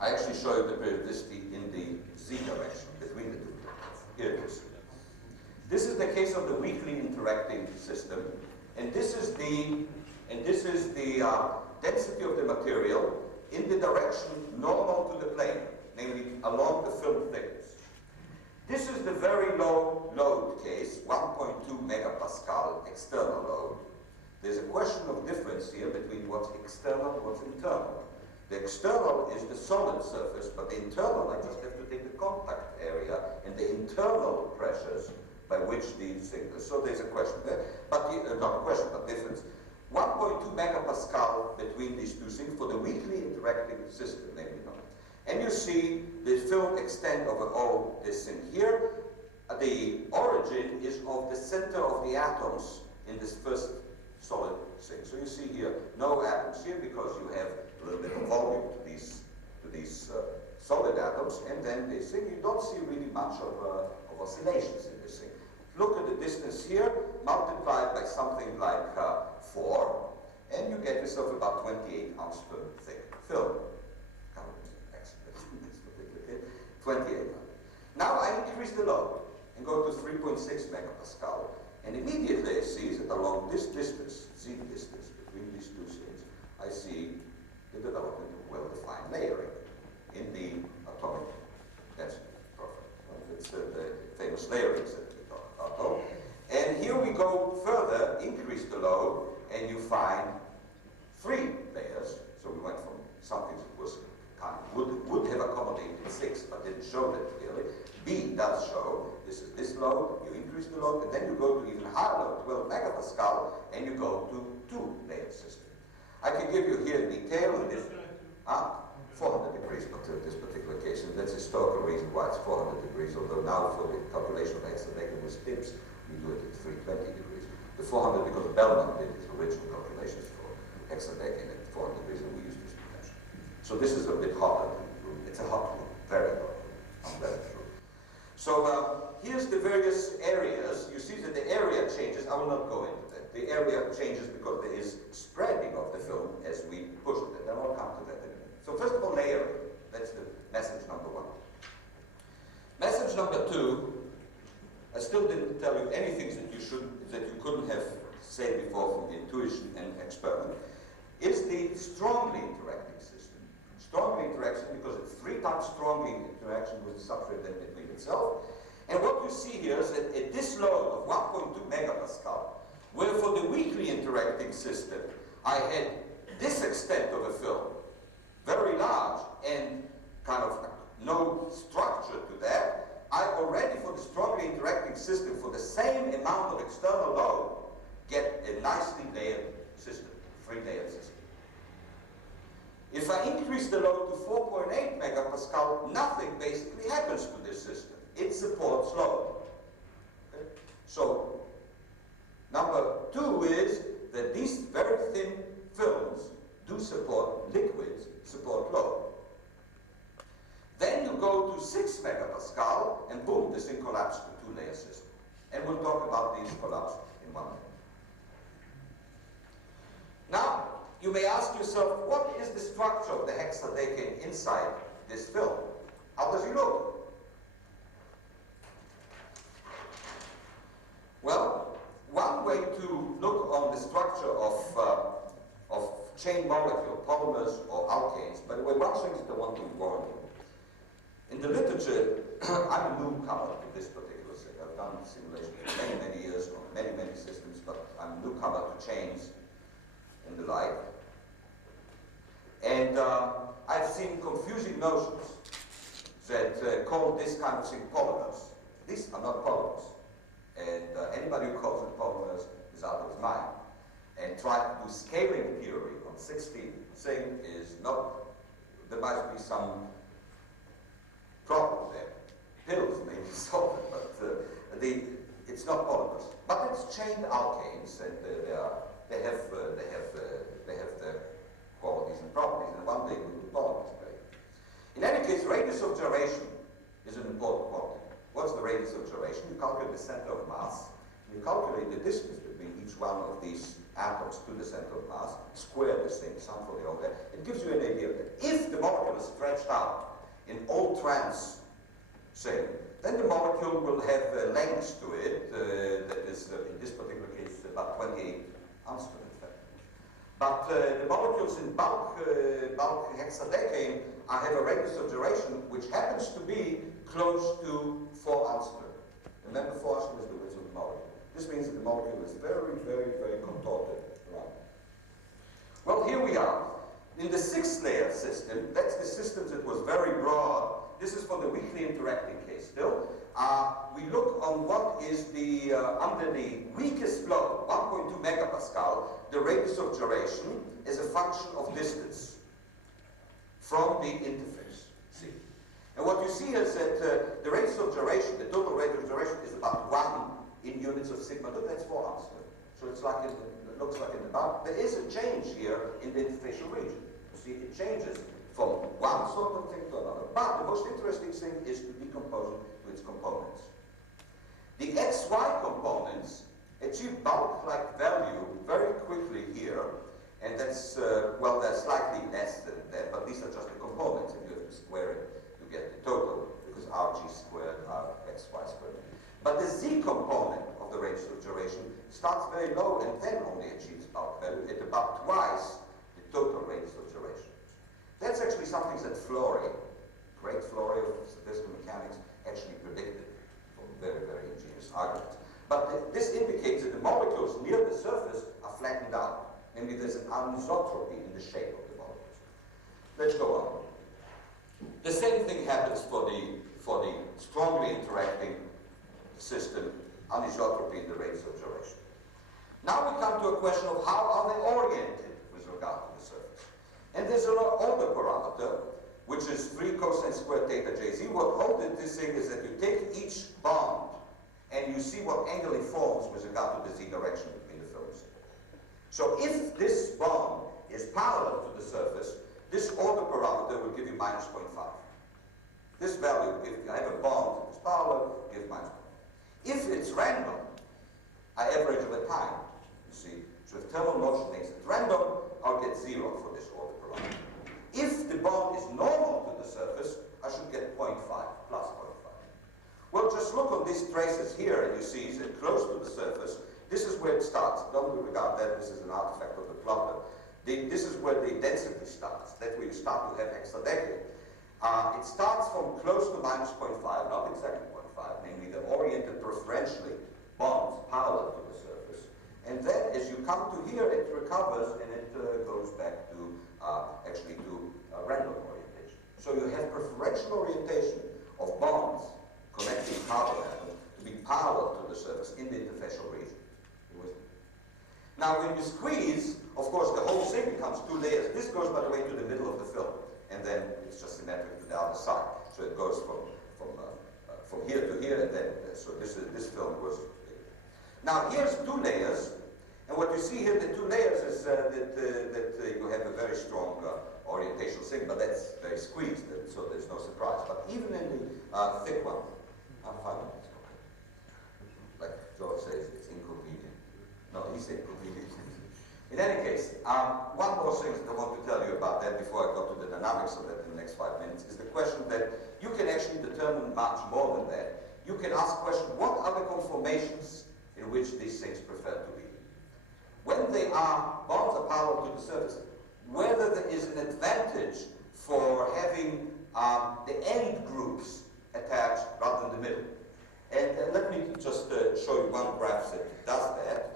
I actually show you the periodicity in the z direction between the two. Here it is. This is the case of the weakly interacting system, and this is the density of the material in the direction normal to the plane, namely along the film thickness. This is the very low load case, 1.2 megapascal external load. There's a question of difference here between what's external and what's internal. The external is the solid surface, but the internal, I just have to take the contact area and the internal pressures by which these things. So there's a question there, but not a question, but difference. 1.2 megapascal between these two things for the weakly interacting system, namely not. And you see the film extend over all this thing here. The origin is of the center of the atoms in this first solid thing. So you see here no atoms here because you have a little bit of volume to these solid atoms, and then this thing you don't see really much of oscillations in this thing. Look at the distance here, multiplied by something like 4, and you get yourself about 28 ounce per thick film. 28. Now I increase the load and go to 3.6 megapascal, and immediately I see that along this distance, z distance between these two things, I see the development of well-defined layering in the atomic density profile. It's the famous layering that we talk about. And here we go further, increase the load, and you find 3 layers. So we went from something that was would have accommodated 6, but didn't show that clearly. B does show. This is this load. You increase the load, and then you go to even higher load, 12 megapascal, and you go to 2-layer system. I can give you here detail in this. 400 degrees for this particular case, and that's a historical reason why it's 400 degrees. Although now for the calculation of hexadecimal with tips, we do it at 320 degrees. The 400 because Gellman did his original calculations for hexadecimal at 400 degrees, and we use this potential. So this is a bit hotter than room. It's a hot room, very hot room. I'm very true. So here's the various areas. You see that the area changes. I will not go into that. The area changes because there is spreading of the film as we push it, and then I'll come to that in a minute. So first of all, layering. That's the message number 1. Message number 2. I still didn't tell you anything that you couldn't have said before from intuition and experiment. Is the strongly interacting system. Strongly interaction because it's 3 times strongly interaction with the substrate than between itself. And what you see here is that at this load of 1.2 megapascal, where for the weakly interacting system, I had this extent of a film, very large, and kind of no structure to that, I already, for the strongly interacting system, for the same amount of external load, get a nicely layered system, three-layered system. If I increase the load to 4.8 megapascal, nothing basically happens to this system. It supports load. Okay? So, number two is that these very thin films do support liquids, support load. Then you go to 6 megapascal, and boom, this thing collapses to two-layer system. And we'll talk about these collapses in 1 minute. Now, you may ask yourself, what is the structure of the hexadecane inside this film? How does it look? Well, one way to look on the structure of chain molecule, polymers or alkanes, by the way, one thing that I want to warn you. In the literature, I'm a newcomer to this particular thing. I've done simulations for many, many years on many, many systems, but I'm a newcomer to chains and the like. And I've seen confusing notions that call this kind of thing polymers. These are not polymers. And anybody who calls it polymers is out of his mind. And try to do scaling theory on 16 thing is not, there might be some problem there. Pills may be solved, but it's not polymers. But it's chained alkanes, and they have their qualities and properties, and one day we will polymers. In any case, radius of gyration is an important quantity. What's the radius of gyration? You calculate the center of mass. You calculate the distance between each one of these atoms to the center of mass, square this thing, sum for the whole there. It gives you an idea that if the molecule is stretched out in all trans, say, then the molecule will have lengths to it that is, in this particular case, about 28 Armstrong, in fact. But the molecules in bulk hexadecane have a radius of gyration which happens to be close to 4 Armstrong. Remember, 4 Armstrong is the width of the molecule. This means that the molecule is very, very, very contorted around. Well, here we are. In the 6-layer system, that's the system that was very broad. This is for the weakly interacting case still. We look on what is the, under the weakest flow, 1.2 megapascal, the radius of gyration is a function of distance from the interface, see. And what you see is that the radius of gyration, the total radius of gyration is about 1 in units of sigma, that's 4 Armstrong. So it's like it looks like in the bulk. There is a change here in the interfacial region. You see, it changes from one sort of thing to another. But the most interesting thing is to decompose it to its components. The XY components achieve bulk-like value very quickly here, and that's, well, they're slightly less than that, but these are just the components, and you have to square it to get the total, because RG squared are XY squared. But the Z component of the radius of gyration starts very low and then only achieves bulk value at about twice the total radius of gyration. That's actually something that Florey, great Florey of statistical mechanics, actually predicted from very, very ingenious arguments. But this indicates that the molecules near the surface are flattened out. Namely, there's an anisotropy in the shape of the molecules. Let's go on. The same thing happens for the strongly interacting system, anisotropy in the radius of gyration. Now we come to a question of how are they oriented with regard to the surface. And there's an older parameter, which is 3 cosine squared theta jz. What holds this thing is that you take each bond and you see what angle it forms with regard to the z direction between the films. So if this bond is parallel to the surface, this order parameter will give you minus 0.5. This value, if I have a bond that is parallel, gives minus 0.5. If it's random, I average over time, you see. So if thermal motion makes it random, I'll get 0 for this order parameter. If the bond is normal to the surface, I should get 0.5, plus 0.5. Well, just look on these traces here, and you see that close to the surface, this is where it starts. Don't regard that this is an artifact of the plotter. This is where the density starts. That's where you start to have hexadecane. It starts from close to minus 0.5, not exactly 0.5, namely they're oriented preferentially, bonds parallel to the surface. And then as you come to here, it recovers and it goes back to actually to random orientation. So you have preferential orientation of bonds connecting carbon atoms to be parallel to the surface in the interfacial region. You with me? Now when you squeeze, of course the whole thing becomes two layers. This goes, by the way, to the middle of the film, and then it's just symmetric to the other side. So it goes from here to here, and then so this film goes. Now here's two layers, and what you see here, the two layers is that you have a very strong orientational thing, but that's very squeezed, and so there's no surprise. But even in the thick one, I'm fine with it. Like George says, it's inconvenient. No, he's inconvenient. In any case, one more thing that I want to tell you about that before I go to the dynamics of that in the next 5 minutes is the question that you can actually determine much more than that. You can ask the question, what are the conformations in which these things prefer to be? When they are, bonds are parallel to the surface, whether there is an advantage for having the end groups attached rather than the middle. And let me just show you one graph that does that.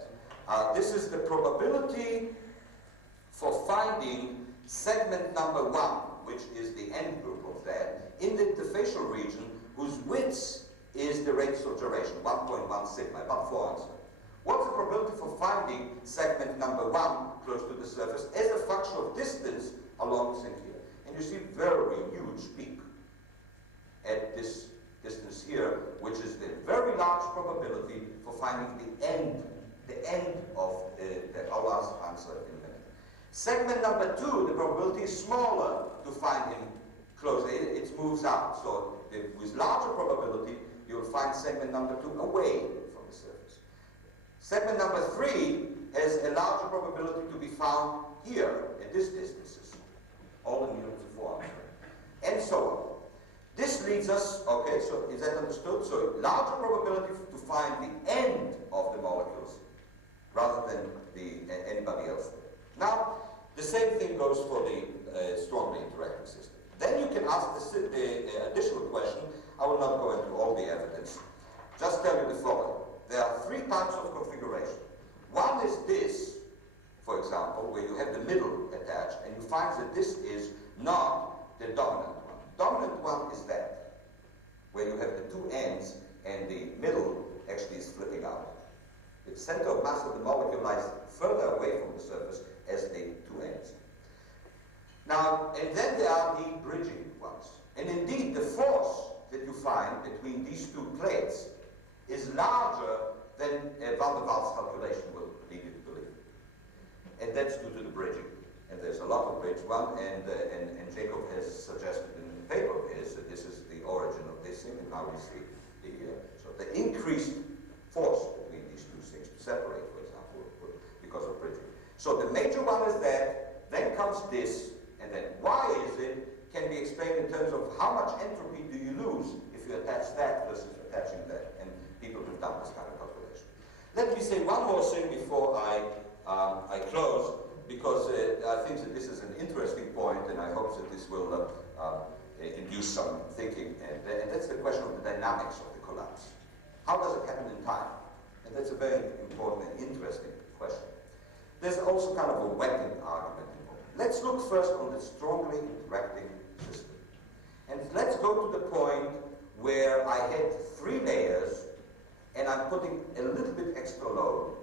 This is the probability for finding segment number 1, which is the end group of that, in the interfacial region, whose width is the radius of gyration, 1.1 sigma, about 4 angstrom. What's the probability for finding segment number 1 close to the surface as a function of distance along this end here? And you see very huge peak at this distance here, which is the very large probability for finding the end of I'll answer in a minute. Segment number 2, the probability is smaller to find him closer. It moves out. So with larger probability, you'll find segment number 2 away from the surface. Segment number 3 has a larger probability to be found here at this distances, all in units of 4 angstrom, and so on. This leads us, okay, so is that understood? So larger probability to find the end of the molecules rather than anybody else there. Now, the same thing goes for the strongly interacting system. Then you can ask the additional question. I will not go into all the evidence. Just tell you the following. There are 3 types of configuration. One is this, for example, where you have the middle attached, and you find that this is not the dominant one. Dominant one is that, where you have the 2 ends, and the middle actually is flipping out. The center of mass of the molecule lies further away from the surface as the 2 ends. Now, and then there are the bridging ones. And indeed, the force that you find between these 2 plates is larger than Van der Waals calculation will lead you to believe. And that's due to the bridging. And there's a lot of bridge one, and Jacob has suggested in the paper of his that this is the origin of this thing, and now we see the increased force between these 2 things to separate, for example, because of bridging. So the major one is that, then comes this, and then why is it can be explained in terms of how much entropy do you lose if you attach that versus attaching that, and people have done this kind of calculation. Let me say one more thing before I close, because I think that this is an interesting point, and I hope that this will induce some thinking, and that's the question of the dynamics of the collapse. How does it happen in time? And that's a very important and interesting question. There's also kind of a weapon argument involved. Let's look first on the strongly interacting system. And let's go to the point where I had 3 layers, and I'm putting a little bit extra load,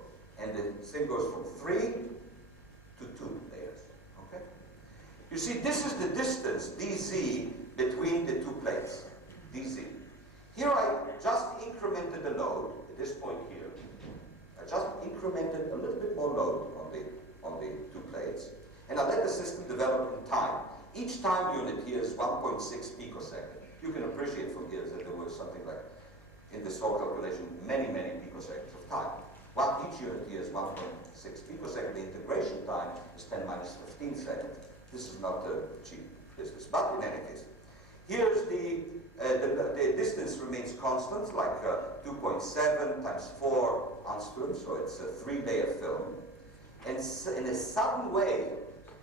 and the thing goes from 3 to 2 layers. Okay? You see, this is the distance, dz, between the 2 plates, dz. Here I just incremented the load at this point here. I just incremented a little bit more load on the 2 plates, and I let the system develop in time. Each time unit here is 1.6 picosecond. You can appreciate from here that there was something like, in this whole calculation, many, many picoseconds of time. Each unit here is 1.6 picosecond. The integration time is 10 minus 15 seconds. This is not a cheap business, but in any case, here's the distance remains constant, like 2.7 times 4 angstrom, so it's a 3-layer film. And in a sudden way,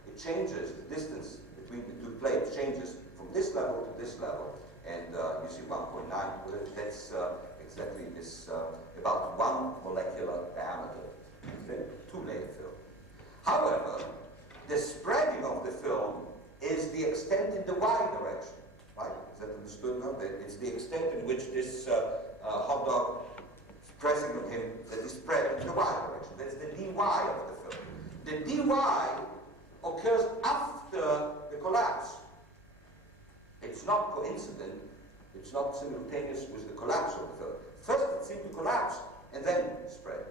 it changes, the distance between the 2 plates changes from this level to this level. And you see 1.9, that's exactly this, about 1 molecular diameter, 2-layer film. However, the spreading of the film is the extent in the y direction, right? Is that understood now? It's the extent in which this hot dog is pressing on him that is spread in the y direction. That's the dy of the film. The dy occurs after the collapse. It's not coincident. It's not simultaneous with the collapse of the film. First it seemed to collapse and then spread.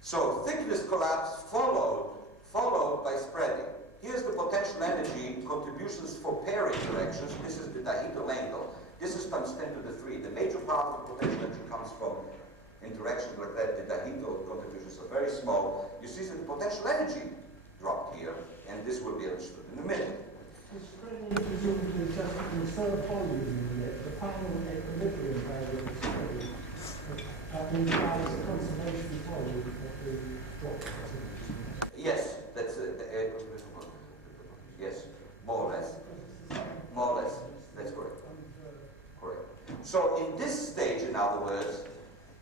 So thickness collapse followed by spreading. Here's the potential energy contributions for pairing directions. This is the dihedral angle. This is times 10 to the 3. The major part of the potential energy comes from interactions like that. The dihedral contributions are very small. You see that the potential energy dropped here, and this will be understood in a minute. The spreading presumably just instead of volume, the final equilibrium value of the spreading implies a conservation volume of the drop. Yes, that's yes, more or less. More or less, that's correct. Correct. So in this stage, in other words,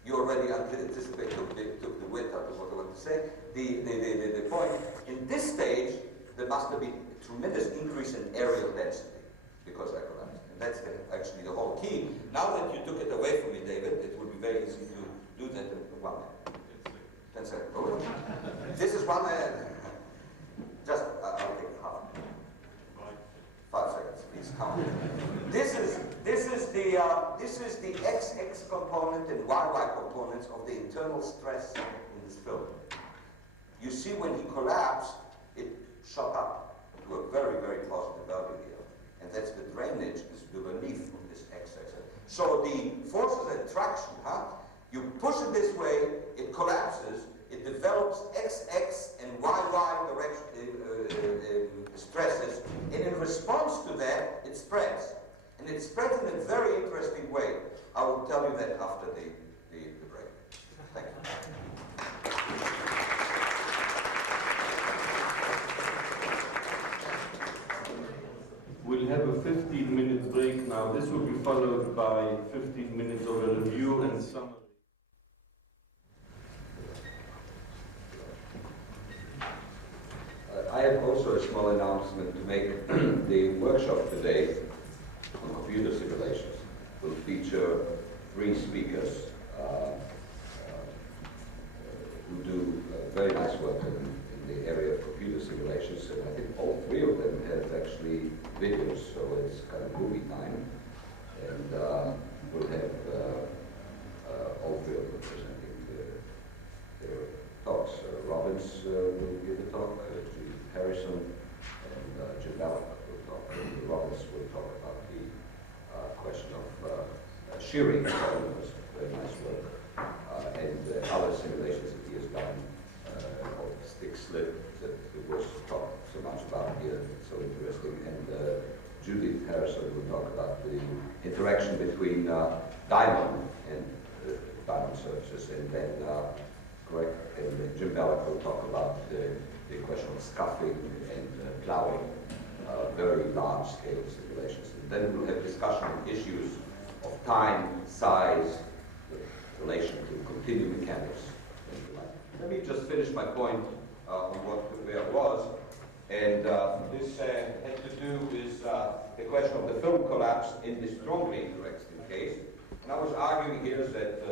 you already anticipate, took the width out of what I want to say. The point, in this stage, there must have been a tremendous increase in areal density because I collapsed. And that's actually the whole key. Now that you took it away from me, David, it would be very easy to do that in 1 minute. 10 seconds. This is one, just, I'll take half. 5 seconds, please count. This is the XX component and YY components of the internal stress in this film. You see when he collapsed, it shot up to a very, very positive value here. And that's the drainage, is the relief of this XX. So the forces of attraction, you push it this way, it collapses, it develops XX and YY direction stresses, and in response to that, it spreads. And it spreads in a very interesting way. I will tell you that after the break. Thank you. We'll have a 15-minute break now. This will be followed by 15 minutes of a review and summary. I have also a small announcement to make. The workshop today on computer simulations will feature 3 speakers who do very nice work in the area of computer simulations, and I think all 3 of them have actually videos, so it's kind of movie time. And we'll have all 3 of them presenting their talks. Robbins will give a talk, Harrison and Gellman will talk. Robbins will talk about the question of shearing. Very nice work. And other simulations that he has done of stick slip that was talked so much about here. So interesting. And Judith Harrison will talk about the interaction between diamond and diamond searches. And then and Jim Belloc will talk about the question of scuffing and plowing, very large-scale simulations. And then we'll have discussion on issues of time, size, relation to continuum mechanics. Let me just finish my point on where I was. And this had to do with the question of the film collapse in the strongly interacting case. And I was arguing here that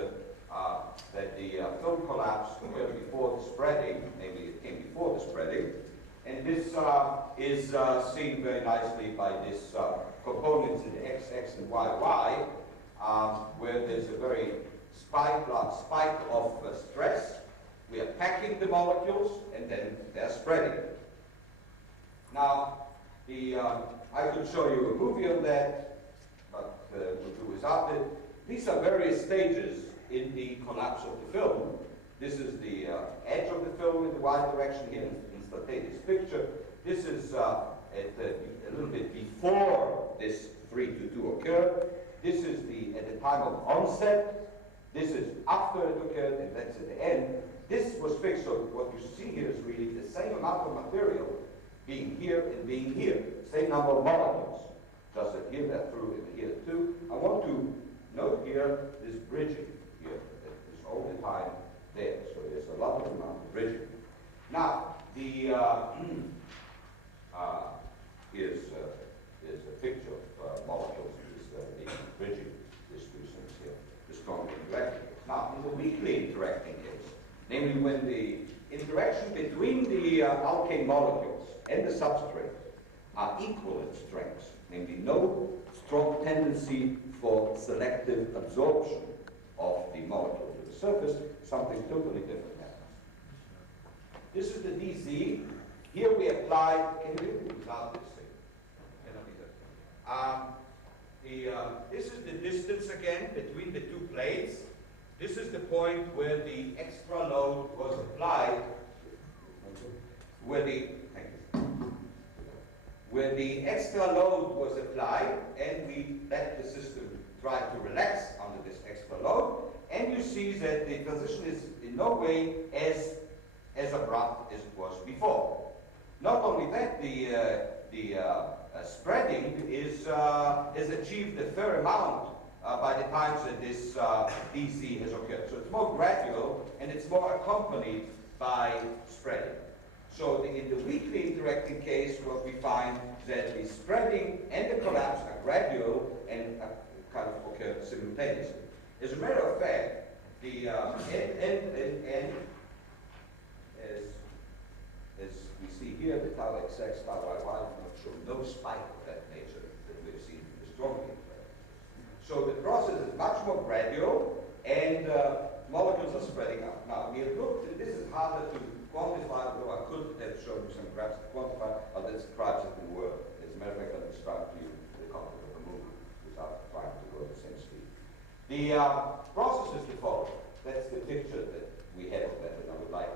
the film collapse occurred before the spreading, namely it came before the spreading, and this is seen very nicely by this components in XX and YY, where there's a very large spike of stress. We are packing the molecules, and then they're spreading. Now, I could show you a movie on that, but we'll do without it. These are various stages in the collapse of the film. This is the edge of the film in the y direction here, instantaneous picture. This is a little bit before this 3 to 2 occurred. This is at the time of onset. This is after it occurred, and that's at the end. This was fixed, so what you see here is really the same amount of material being here and being here. Same number of molecules. Just that here they're through and here too. I want to note here this bridging here. That is all the time there. So there's a lot of amount of bridging. Now, weakly interacting case, namely when the interaction between the alkane molecules and the substrate are equal in strengths, namely no strong tendency for selective absorption of the molecule to the surface, something totally different happens. This is the DZ. Here we apply, can you read without this thing? Cannot be done. This is the distance again between the two plates. This is the point where the extra load was applied, where the extra load was applied, and we let the system try to relax under this extra load, and you see that the transition is in no way as abrupt as it was before. Not only that, the spreading is achieved a fair amount by the time that this DC has occurred. So it's more gradual and it's more accompanied by spreading. So in the weakly interacting case, what we find that the spreading and the collapse are gradual and kind of occur simultaneously. As a matter of fact, the as we see here, the tau XX, tau YY show no spike of that nature that we've seen in the strongly interacting. So the process is much more gradual, and molecules are spreading out. Now, we have looked, and this is harder to quantify, although I could have shown you some graphs to quantify how that describes it in Word. As a matter of fact, I'll describe to you the content of the movie without trying to go at the same speed. The process is the following. That's the picture that we have of that, and I would like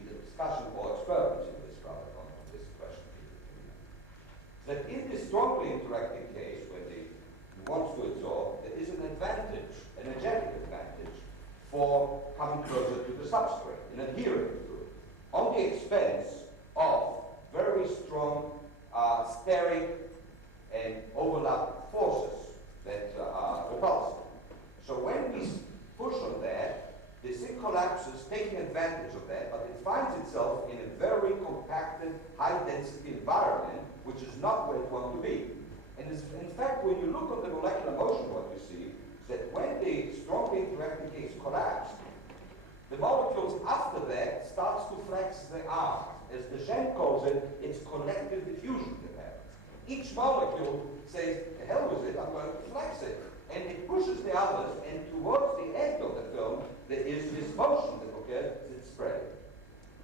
either discussion or experiments in this rather on this question. That in this strongly interacting case, when the wants to absorb, there is an advantage, an energetic advantage, for coming closer to the substrate and adhering to it, on the expense of very strong steric and overlap forces that are repulsive. So when we push on that, the thing collapses, taking advantage of that, but it finds itself in a very compacted, high-density environment, which is not where it wants to be. And in fact, when you look at the molecular motion, what you see is that when the strongly interacting case collapsed, the molecules after that starts to flex the arms. As the Shen calls it, it's collective diffusion that happens. Each molecule says, the hell with it, I'm going to flex it. And it pushes the others, and towards the end of the film, there is this motion that occurs, it's spreading.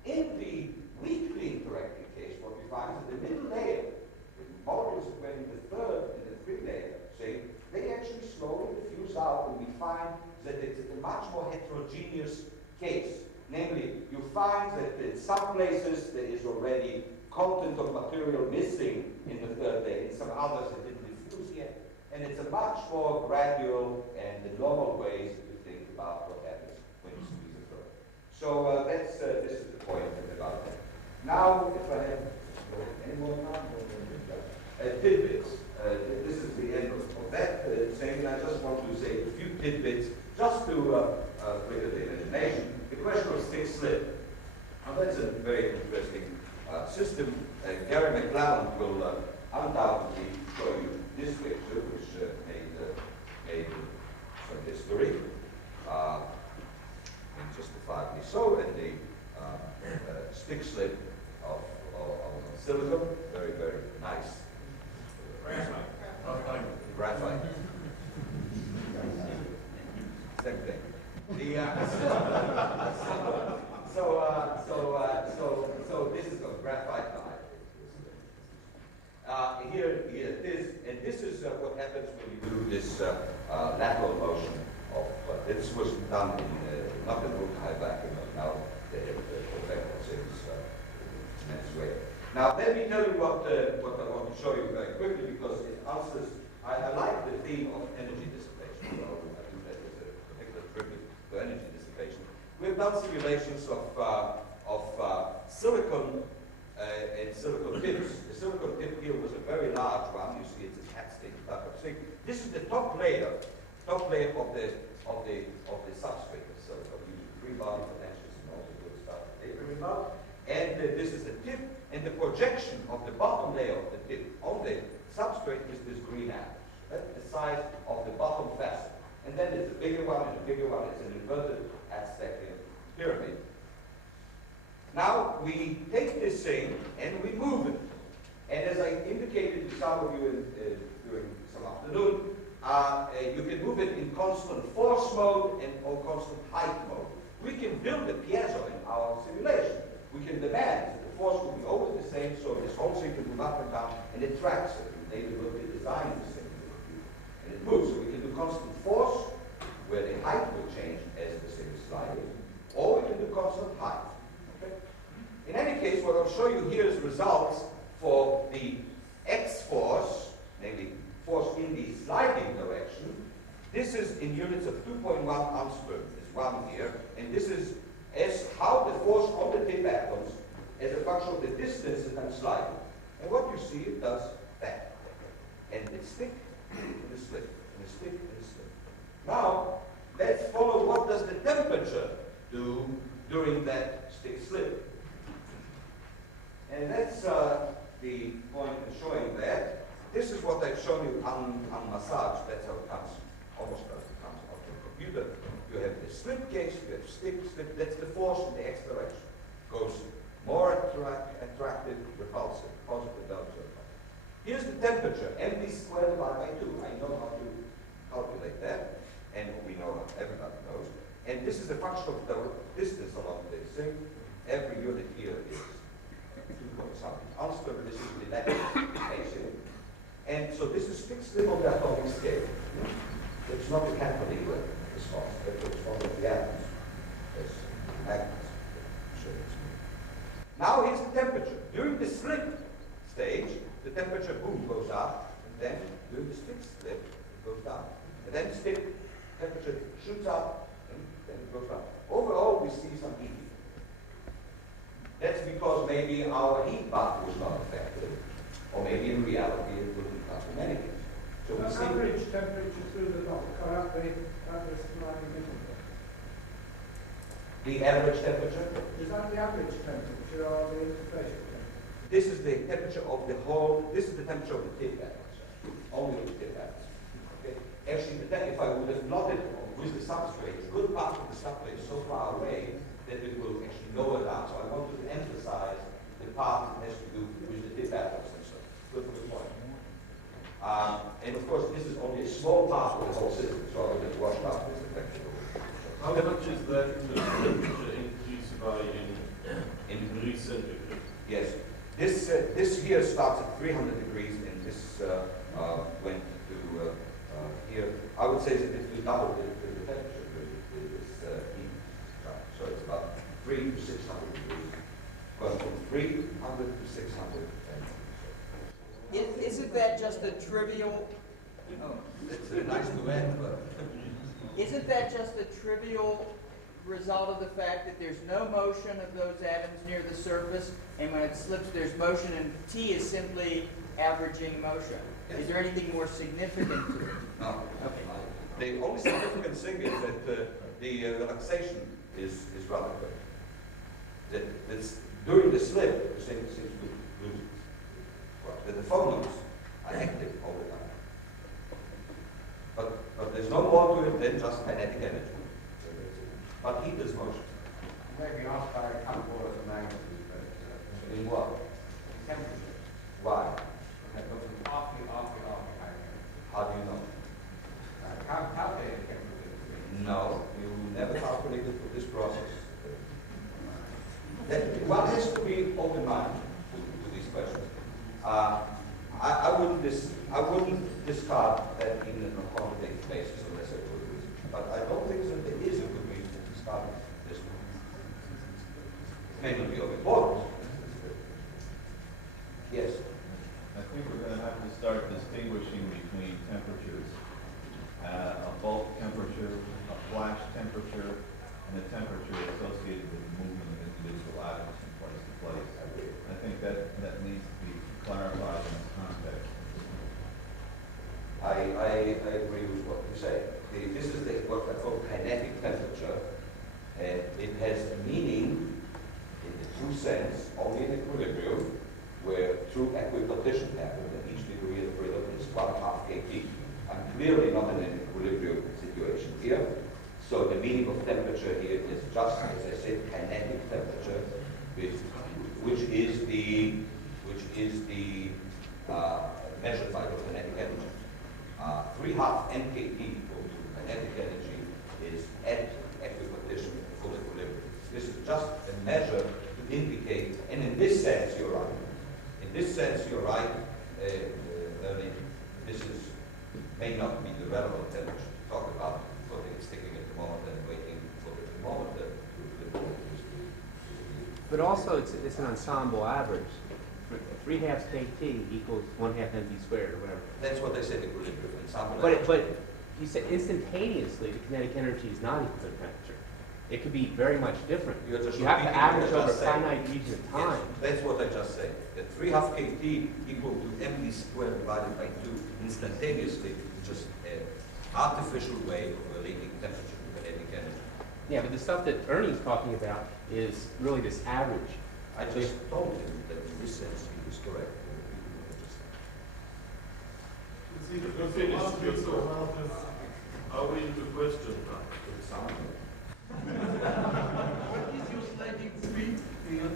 In the weakly interacting case, what we find is that the middle layer, the molecules that were in the third and the third layer, say, they actually slowly diffuse out, and we find that it's a much more heterogeneous case. Namely, you find that in some places there is already content of material missing in the third layer, in some others it didn't diffuse yet. And it's a much more gradual and the normal ways to think about what happens when you squeeze a third. So this is the point about that. Now, if I have any more time, tidbits. This is the end of that saying. I just want to say a few tidbits just to flicker the imagination. The question of stick slip. Now that's a very interesting system. Gary McClellan will undoubtedly show you this picture, which made some history, and justifiably so, and the stick slip of silicon, very, very nice. Graphite. Same thing. So this is a graphite dye. Here it is, and this is what happens when you do this lateral motion of, this was done in, not in high vacuum, but now they have perfected since next way. Now let me tell you what I want to show you very quickly, because it answers, I like the theme of energy dissipation, so I think that is a particular tribute to energy dissipation. We've done simulations of silicon and silicon tips. The silicon tip here was a very large one. You see, it's a hat stick type of thing. This is the top layer of the substrate of silicon. We use 3 body potentials and all the good stuff that they bring about. And this is the tip, and the projection of the bottom layer of the tip on the substrate is this green apple. That's the size of the bottom facet. And then there's a bigger one and a bigger one. It's an inverted Aztecian pyramid. Now we take this thing and we move it. And as I indicated to some of you during some afternoon, you can move it in constant force mode and or constant height mode. We can build a piezo in our simulation. We can demand that the force will be always the same, so this whole thing can move up and down, and it tracks it. Maybe we'll be designing this thing, and it moves. So we can do constant force, where the height will change as the thing is sliding, or we can do constant height. Okay? In any case, what I'll show you here is results for the X force, namely force in the sliding direction. This is in units of 2.1 Armstrong, is 1 here, and this is as how the force on the tip atoms as a function of the distance that I'm sliding. And what you see, it does that. And it stick, and it slip, and it stick, and it slip. Now, let's follow what does the temperature do during that stick-slip. And that's the point in showing that. This is what I've shown you on massage. That's how it comes, almost as it comes out of the computer. You have the slip case, you have stick, slip. That's the force in the X direction. Goes more attractive, repulsive, positive, relative. Here's the temperature, mv squared divided by 2. I know how to calculate that, and we know, everybody knows. And this is a function of the distance along this thing. Every unit here is 2.something Armstrong. This is the electric. And so this is fixed limit on the atomic scale. It's not a cantilever response. It's a response of the atoms. It's magnets. Now here's the temperature. During the slip stage, the temperature boom goes up, and then during the stick slip, it goes down. And then the stick temperature shoots up, and then it goes down. Overall, we see some heating. That's because maybe our heat bath was not affected, or maybe in reality it wouldn't come from anything. So we see average temperature through the block, average the average temperature. Is that the average temperature or the interface temperature? This is the temperature of the whole, this is the temperature of the tip atoms. Only of the tip atoms. Okay? Actually, if I would have plotted with the substrate, a good part of the substrate is so far away that it will actually lower down. So I wanted to emphasize the part that has to do with the tip atoms and so on. Good point. And of course, this is only a small part of the whole system, so I will just wash out this effect. How much is that temperature increase by in degrees centigrade? Yes. This here starts at 300 degrees, and this went to here. I would say that it will double the temperature with this heat. So it's about 300 to 600 degrees. Going from 300 to 600. Isn't that just a trivial? Oh, it's nice to end, but Isn't that just a trivial result of the fact that there's no motion of those atoms near the surface, and when it slips, there's motion, and T is simply averaging motion? Is there anything more significant to it? no. Okay. The only significant thing is that the relaxation is rather good. That's during the slip, the thing seems to lose it. That the phonons are active all the time. But there's no more to it than just kinetic energy. But heat is motion. Maybe off by a couple of magnitude, but In what? temperature. Why? That goes from awfully high. How do you know? Can't calculate the temperature. No, you never calculated for this process. One has to be open-minded to these questions. I wouldn't discard that in an accommodative basis unless I could reason. But I don't think that there is a good reason to discard this one. It may not be of importance. Yes. I think we're going to have to start distinguishing between temperatures. A bulk temperature, a flash temperature, and a temperature associated with the movement of individual atoms from place to place. I think that needs to be clarified in this context. I agree with what you say. This is what I call kinetic temperature, and it has a meaning in the true sense only in equilibrium, where true equipartition happens, and each degree of freedom is 1/2 kT. I'm clearly not in an equilibrium situation. So the meaning of temperature here is just, as I said, kinetic temperature, which is the measured by the kinetic energy. 3/2 MKT equal to kinetic energy is at equiposition, full equilibrium. This is just a measure to indicate, and in this sense you're right. In this sense you're right, Ernie. This may not be the relevant temperature to talk about for the sticking at the moment and waiting for the thermometer to. But also it's an ensemble average. 3/2 kT equals 1/2 mv squared or whatever. That's what they said, equilibrium. Ensemble But you said instantaneously the kinetic energy is not equal to the temperature. It could be very much different. You have to average over a finite region of time. Yes, that's what I just said. That 3/2 kT equal to mv squared divided by 2 instantaneously, just an artificial way of relating temperature to kinetic energy. Yeah, but the stuff that Ernie's talking about is really this average. I just told him that in this sense he was correct. Are we into question time? What is your sliding speed, Ian?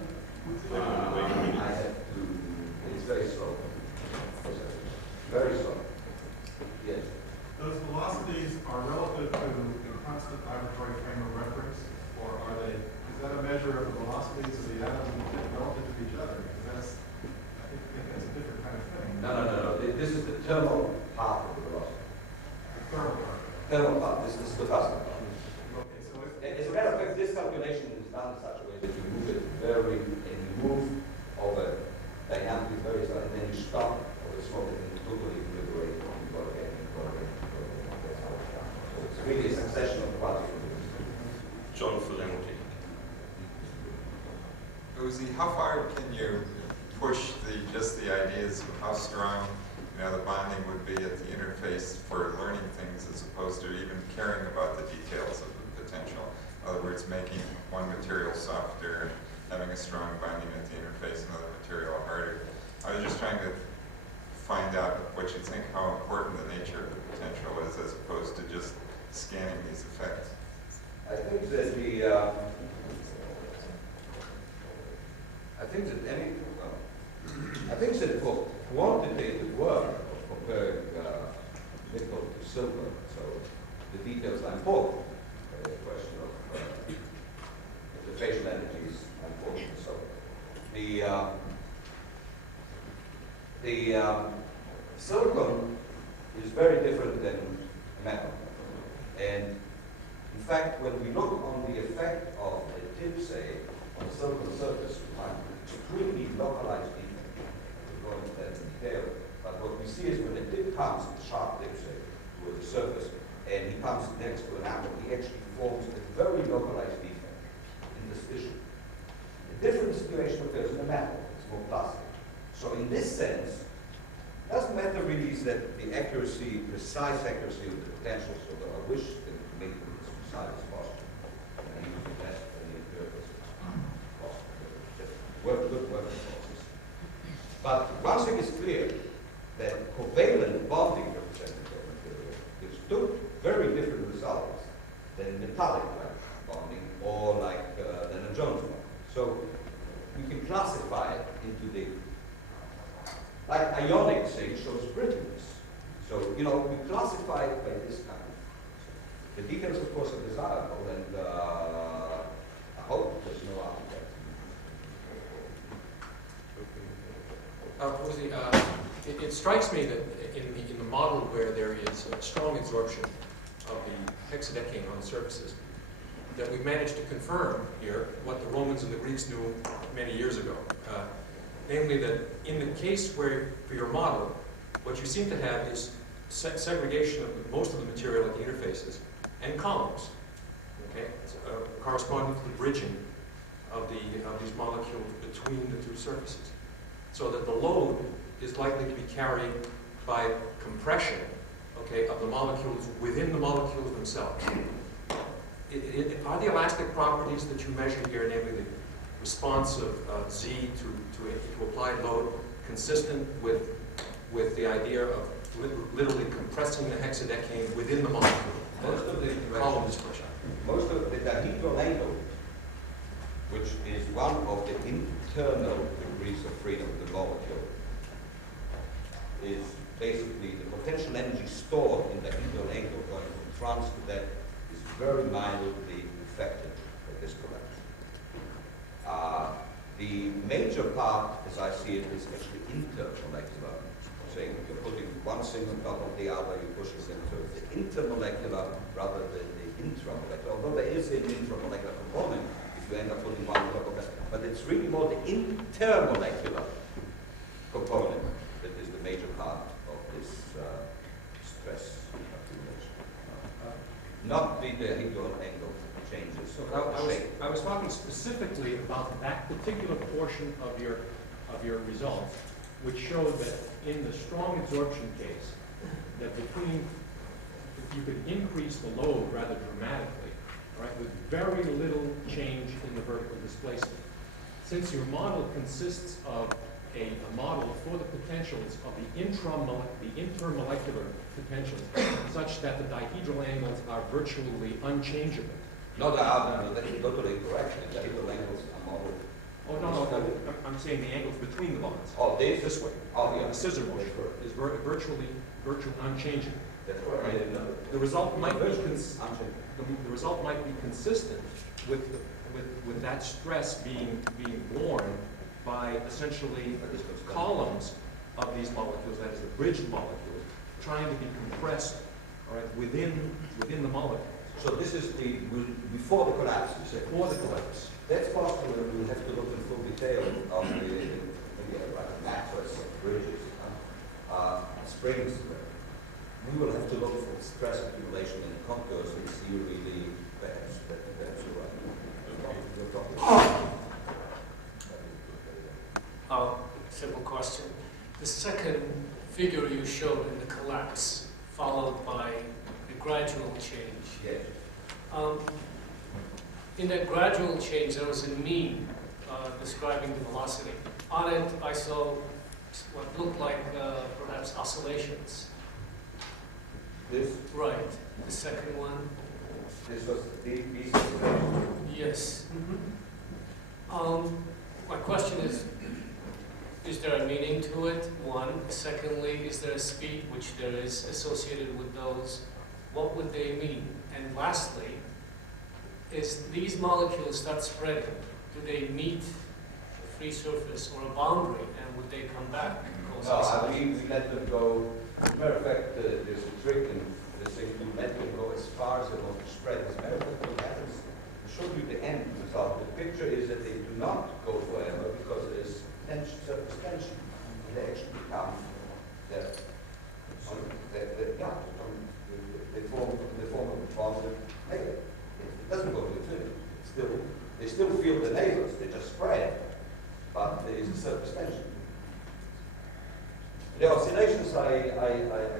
I have to, it's very slow. Very slow. Yes. Those velocities are relative to a constant arbitrary frame of reference, or are they, is that a measure of the velocities of the atoms relative to each other? Because I think that's a different kind of thing. No. This is the thermal part of the velocity. The thermal part. Thermal part. This is the fast part. Okay, so it's, As a matter of fact, this calculation is done in such a way that you move it and you move over dynamically very slowly, and then you stop over smoke and then totally liberate and you go again. That's how it's done. So it's really a succession of particles. John Ferrante. Uzi, how far can you push just the ideas of how strong the bonding would be at the interface for learning things as opposed to even caring about the details of the potential? In other words, making one material softer, having a strong bonding at the interface, another material harder. I was just trying to find out what you think, how important the nature of the potential is as opposed to just scanning these effects. I think that for quantitative work of comparing nickel to silver, so the details are important. The question of the facial energies are important. So the silicon is very different than metal, and in fact, when we look on the effect of a tip, say, on a silicon surface, we find extremely localized defect. We'll go into that in detail. But what we see is when a tip comes, a sharp tip, say, to the surface, and he comes next to an atom, he actually forms a very localized defect in the tissue. A different situation occurs in the metal. It's more plastic. So in this sense, it doesn't matter really is that the accuracy, precise accuracy of the potential, so that I wish that we could make them as precise as possible. And use the best and the empirical possible. Good working process. But one thing is clear, that covalent bonding representative material gives two very different results than metallic bonding or like than a Jones bond. So we can classify it into the, like ionic, say, shows brittleness. So, we classify it by this kind of. The details, of course, are desirable, and I hope there's no architect. It strikes me that in the model where there is a strong absorption of the hexadecane on the surfaces, that we've managed to confirm here what the Romans and the Greeks knew many years ago. Namely that in the case where, for your model, what you seem to have is segregation of most of the material at the interfaces and columns, okay, corresponding to the bridging of these molecules between the two surfaces. So that the load is likely to be carried by compression, okay, of the molecules within the molecules themselves. Are the elastic properties that you measure here, namely the response of Z to applied load, consistent with the idea of literally compressing the hexadecane within the molecule? Most of the column dispersion. most of the dihedral angle, which is one of the internal degrees of freedom of the molecule, is basically the potential energy stored in the dihedral angle going from trans to that is very mildly affected by this collapse. The major part, as I see it, is actually intermolecular. Saying you're putting one thing on top of the other, you're pushing them to the intermolecular rather than the intramolecular. Although there is an intramolecular component if you end up putting one on top of that. But it's really more the intermolecular component that is the major part of this stress accumulation. Not the dihedral angle changes. So I was talking specifically about that particular portion of your results, which showed that in the strong absorption case, that if you could increase the load rather dramatically, right, with very little change in the vertical displacement. Since your model consists of a model for the potentials of the intermolecular potentials, such that the dihedral angles are virtually unchangeable. No, that's totally correct. The dihedral angles are modeled. Oh, no, I'm saying the angles between the bonds. Oh, this way. Oh, yeah. The scissor motion is virtually unchangeable. That's what I didn't know. The result might be the result might be consistent with that stress being borne by essentially columns of these molecules, that is the bridged molecules, trying to be compressed, all right, within the molecule. So this is the before the collapse, you say? Before the collapse. That's possible. We'll have to look in full detail of the maybe like a mattress of bridges, springs. We will have to look for stress accumulation in the contours and see really that's simple question. The second figure you showed in the collapse, followed by a gradual change. Yes. In that gradual change, there was a mean describing the velocity. On it, I saw what looked like perhaps oscillations. This? Right. The second one. This was the piece. Yes. My question is there a meaning to it? One. Secondly, is there a speed which there is associated with those? What would they mean? And lastly, is these molecules start spreading, do they meet a free surface or a boundary, and would they come back? No, we let them go. As a matter of fact, there's a trick in this thing. You let them go as far as they want to spread. As a matter of fact, what happens, I'll show you the end result. The picture is that they do not go forever because there's surface tension. They actually become they form a positive negative. It doesn't go to infinity. They still feel the neighbors. They just spread, but there is a surface tension. The oscillations, I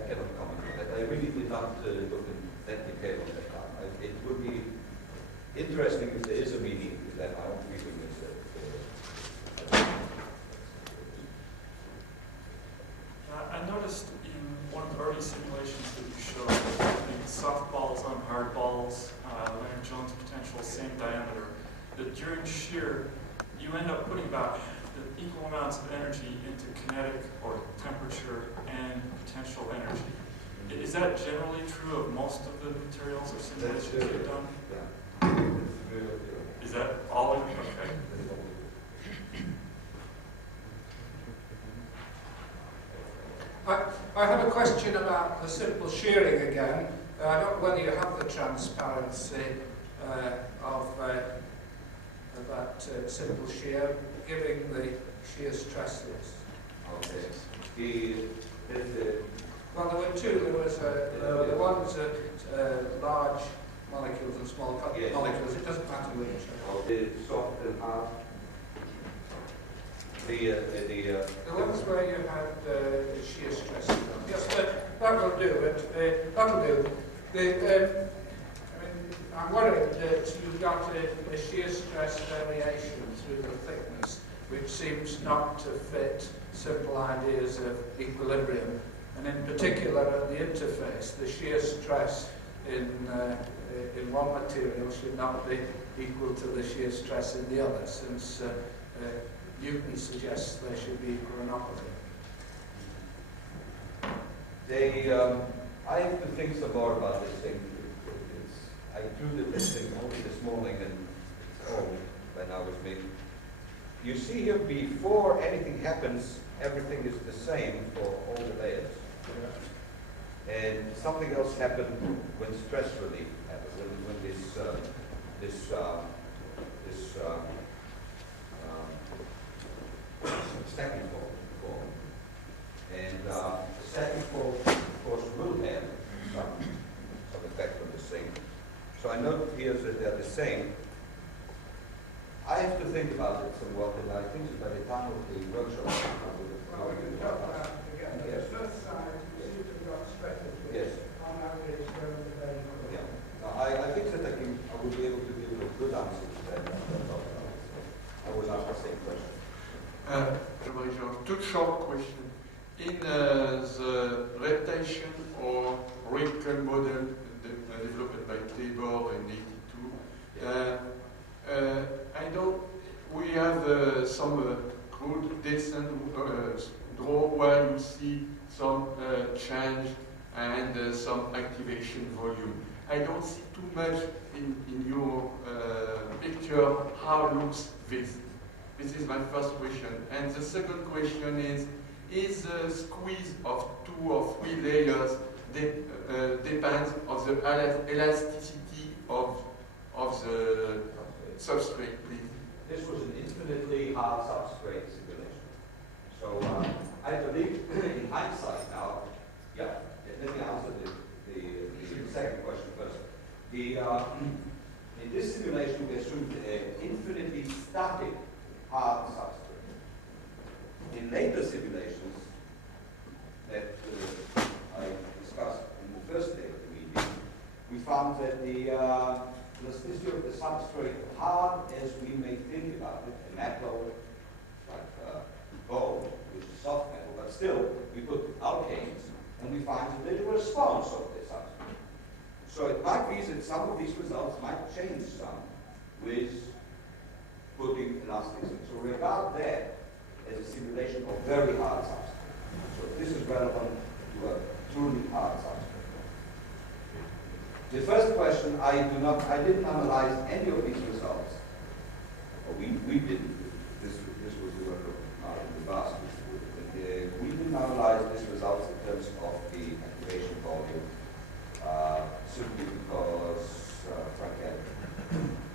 cannot comment on that. I really did not look in that detail on that time. It would be interesting if there is a meaning to that. I don't feeling is that. I noticed in one of the early simulations that you showed, the soft balls on hard balls, Leonard-Jones potential, same diameter, that during shear, you end up putting about the equal amounts of energy into kinetic or temperature and potential energy. Is that generally true of most of the materials or simulations you've done? Yeah. Is that all? Okay. I have a question about the simple shearing again. I don't know whether you have the transparency of that simple shear, giving the shear stresses. Okay. Well, there were two. There was the ones at large molecules and small molecules. It doesn't matter which. The soft and hard. The ones where you had the shear stresses. Yes, that will do it. That will do. I'm worried that you've got a shear stress variation through the thickness, which seems not to fit simple ideas of equilibrium. And in particular, at the interface, the shear stress in one material should not be equal to the shear stress in the other, since Newton suggests there should be equal and opposite. I have to think some more about this thing. I drew this thing only this morning, and it's old when I was big. You see here, before anything happens, everything is the same for all the layers. And something else happened when stress relief happened, when this stacking fault formed. And the stacking fault, of course, will have some effect on this thing. So I note here that they're the same. I have to think about it somewhat, and I think that by the time of the workshop, Well, we can talk about it again. The first side, you seem to have got straight into it. Yes. On average, they're in the very good. Yeah. Now, I think that I will be able to give you a good answer to that. I will ask the same question. Two short questions. In the reptation or wrinkle model developed by Tabor in '82, we have some crude descent draw where you see some change and some activation volume. I don't see too much in your picture how looks this. This is my first question. And the second question is the squeeze of 2 or 3 layers depends on the elasticity of the substrate, please? This was an infinitely hard substrate simulation. So I believe, in hindsight now, yeah, let me answer the second question first. In this simulation, we assumed an infinitely static hard substrate. In later simulations that I discussed in the first day of the meeting, we found that the elasticity of the substrate, hard as we may think about it, a metal like gold, which is soft metal, but still we put alkanes and we find a little response of the substrate. So it might be that some of these results might change some with putting elastics in. So regard that as a simulation of very hard substrate. So this is relevant to a truly hard substrate. The first question, I didn't analyze any of these results. Or we didn't. This was the work of Martin de Bas. We didn't analyze these results in terms of the activation volume, simply because, frankly,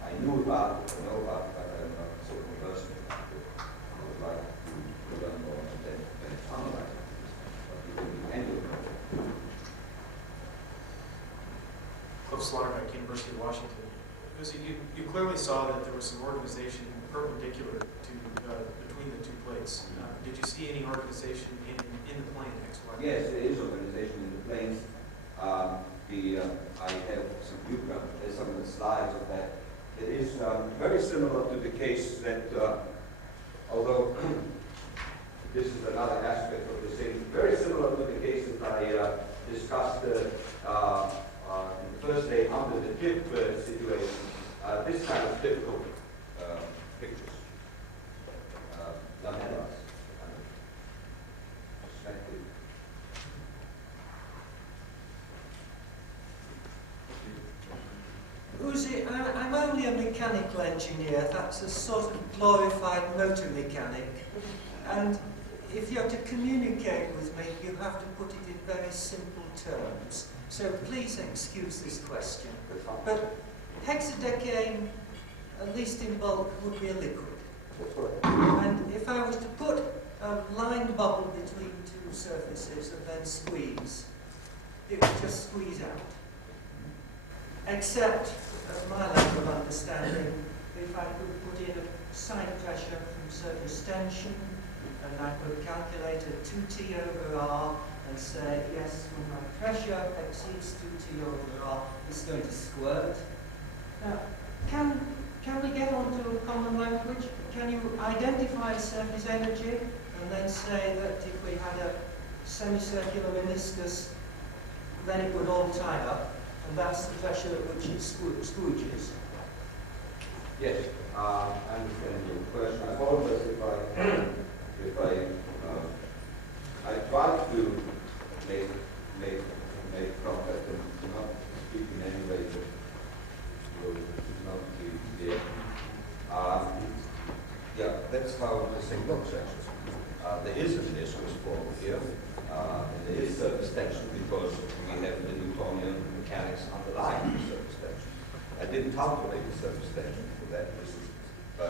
I knew about it, I know about it, but I'm not so conversant with it. I would like to learn more and then analyze it. But we didn't do any of it. Slaughterbeck, University of Washington. You clearly saw that there was some organization perpendicular to between the 2 plates. Did you see any organization in the plane XY? Yes, there is organization in the planes. I have some of the slides of that. It is very similar to the case that, although this is another aspect of the thing, very similar to the case that I discussed in the first day under the tip situation. This kind of typical pictures. Lamellas, perspective. Uzi, I'm only a mechanical engineer. That's a sort of glorified motor mechanic. And if you're to communicate with me, you have to put it in very simple terms. So please excuse this question. But hexadecane, at least in bulk, would be a liquid. And if I was to put a line bubble between 2 surfaces and then squeeze, it would just squeeze out. Except, at my level of understanding, if I could put in a side pressure from surface tension, and I could calculate a 2T over R and say, yes, when my pressure exceeds 2T over R, it's going to squirt. Now, can we get onto a common language? Can you identify surface energy and then say that if we had a semicircular meniscus, then it would all tie up? and that's the pressure at which it spooges. Yes, I understand your question. I apologize if I try to make contact and not speak in any way that will not be clear. Yeah, that's how the thing looks actually. There is a meniscus form here, and there is surface tension because we have the Newtonian mechanics underlying the surface tension. I didn't calculate the surface tension for that. This is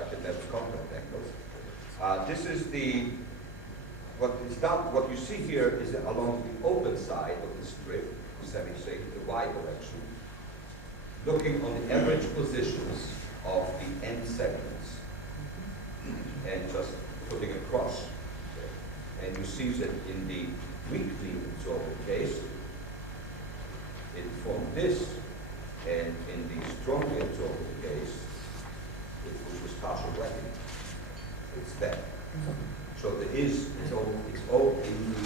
kinetic contact angles. This is what you see here is that along the open side of the strip, semi-sacred, the y direction, looking on the average positions of the end segments, and just putting a cross. And you see that in the weakly absorbed case, it formed this, and in the strongly absorbed case, it was partial wetting. It's that. So there is, it's all in the,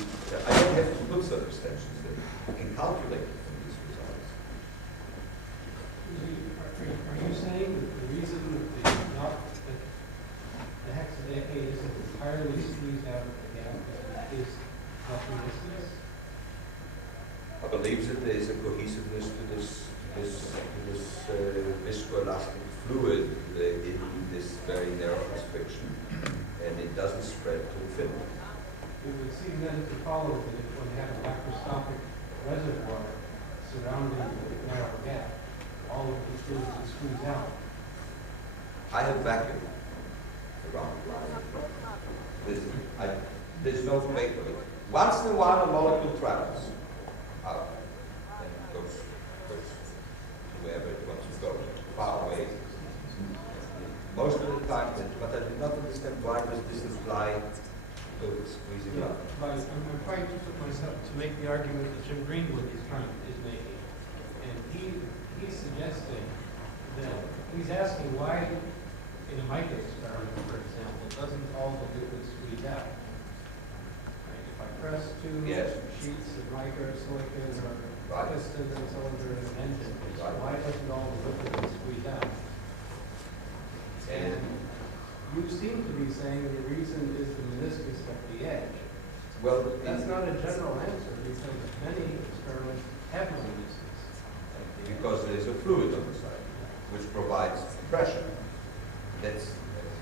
I don't have to put surface tensions there. I can calculate it from these results. Are you saying that the reason that the hexadecade isn't entirely squeezed out of the gap is not meniscus? I believe that there is a cohesiveness to this viscoelastic fluid in this very narrow restriction, and it doesn't spread to infinity. It would seem then to follow that if one had a macroscopic reservoir surrounding the narrow gap, all of the fluid would squeeze out. I have vacuum around it. There's no vapor. Once in a while, a molecule travels out and goes wherever it wants to go, far away. Most of the time, but I do not understand why does this imply to squeezing out. I'm trying to put myself to make the argument that Jim Greenwood is making, and he's suggesting that he's asking why in a micro experiment, for example, doesn't all the liquid squeeze out? Right? If I press two sheets of microsilicon or pistons and cylinder in an engine, why doesn't all the liquid squeeze out? And you seem to be saying the reason is the meniscus at the edge. Well, that's not a general answer because many experiments have no meniscus. Because there's a fluid on the side which provides pressure. That's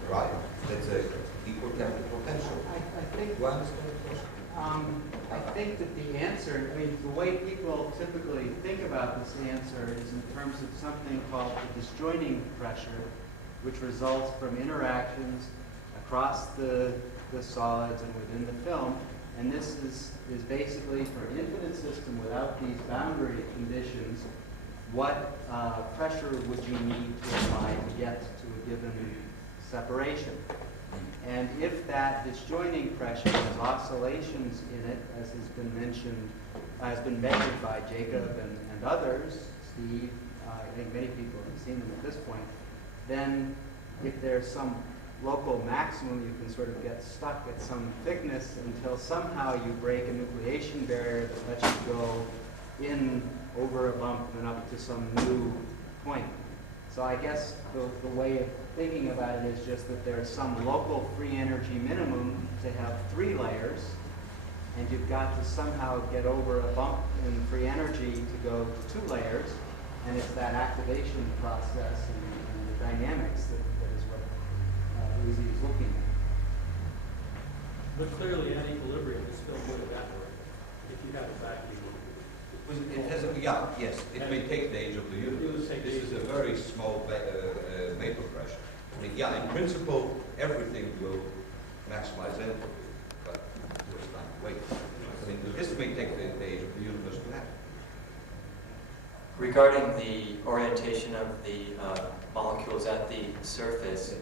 right. That's an equal chemical potential. I think. Do I understand the question? I think that the answer, I mean, the way people typically think about this answer is in terms of something called the disjoining pressure, which results from interactions across the solids and within the film. And this is basically for an infinite system without these boundary conditions, what pressure would you need to apply to get to a given separation? And if that disjoining pressure has oscillations in it, as has been mentioned, has been measured by Jacob and others, Steve, I think many people have seen them at this point, then if there's some local maximum, you can sort of get stuck at some thickness until somehow you break a nucleation barrier that lets you go in over a bump and up to some new point. So I guess the way of thinking about it is just that there's some local free energy minimum to have 3 layers, and you've got to somehow get over a bump in free energy to go to 2 layers, and it's that activation process and the dynamics that is what Uzi is looking at. But clearly, at equilibrium, it's still going to evaporate if you have a vacuum. It has yes, it may take the age of the universe. This is a very small vapor pressure. I mean, in principle, everything will maximize entropy, but there's time to wait. I mean, this may take the age of the universe to happen. Regarding the orientation of the molecules at the surface,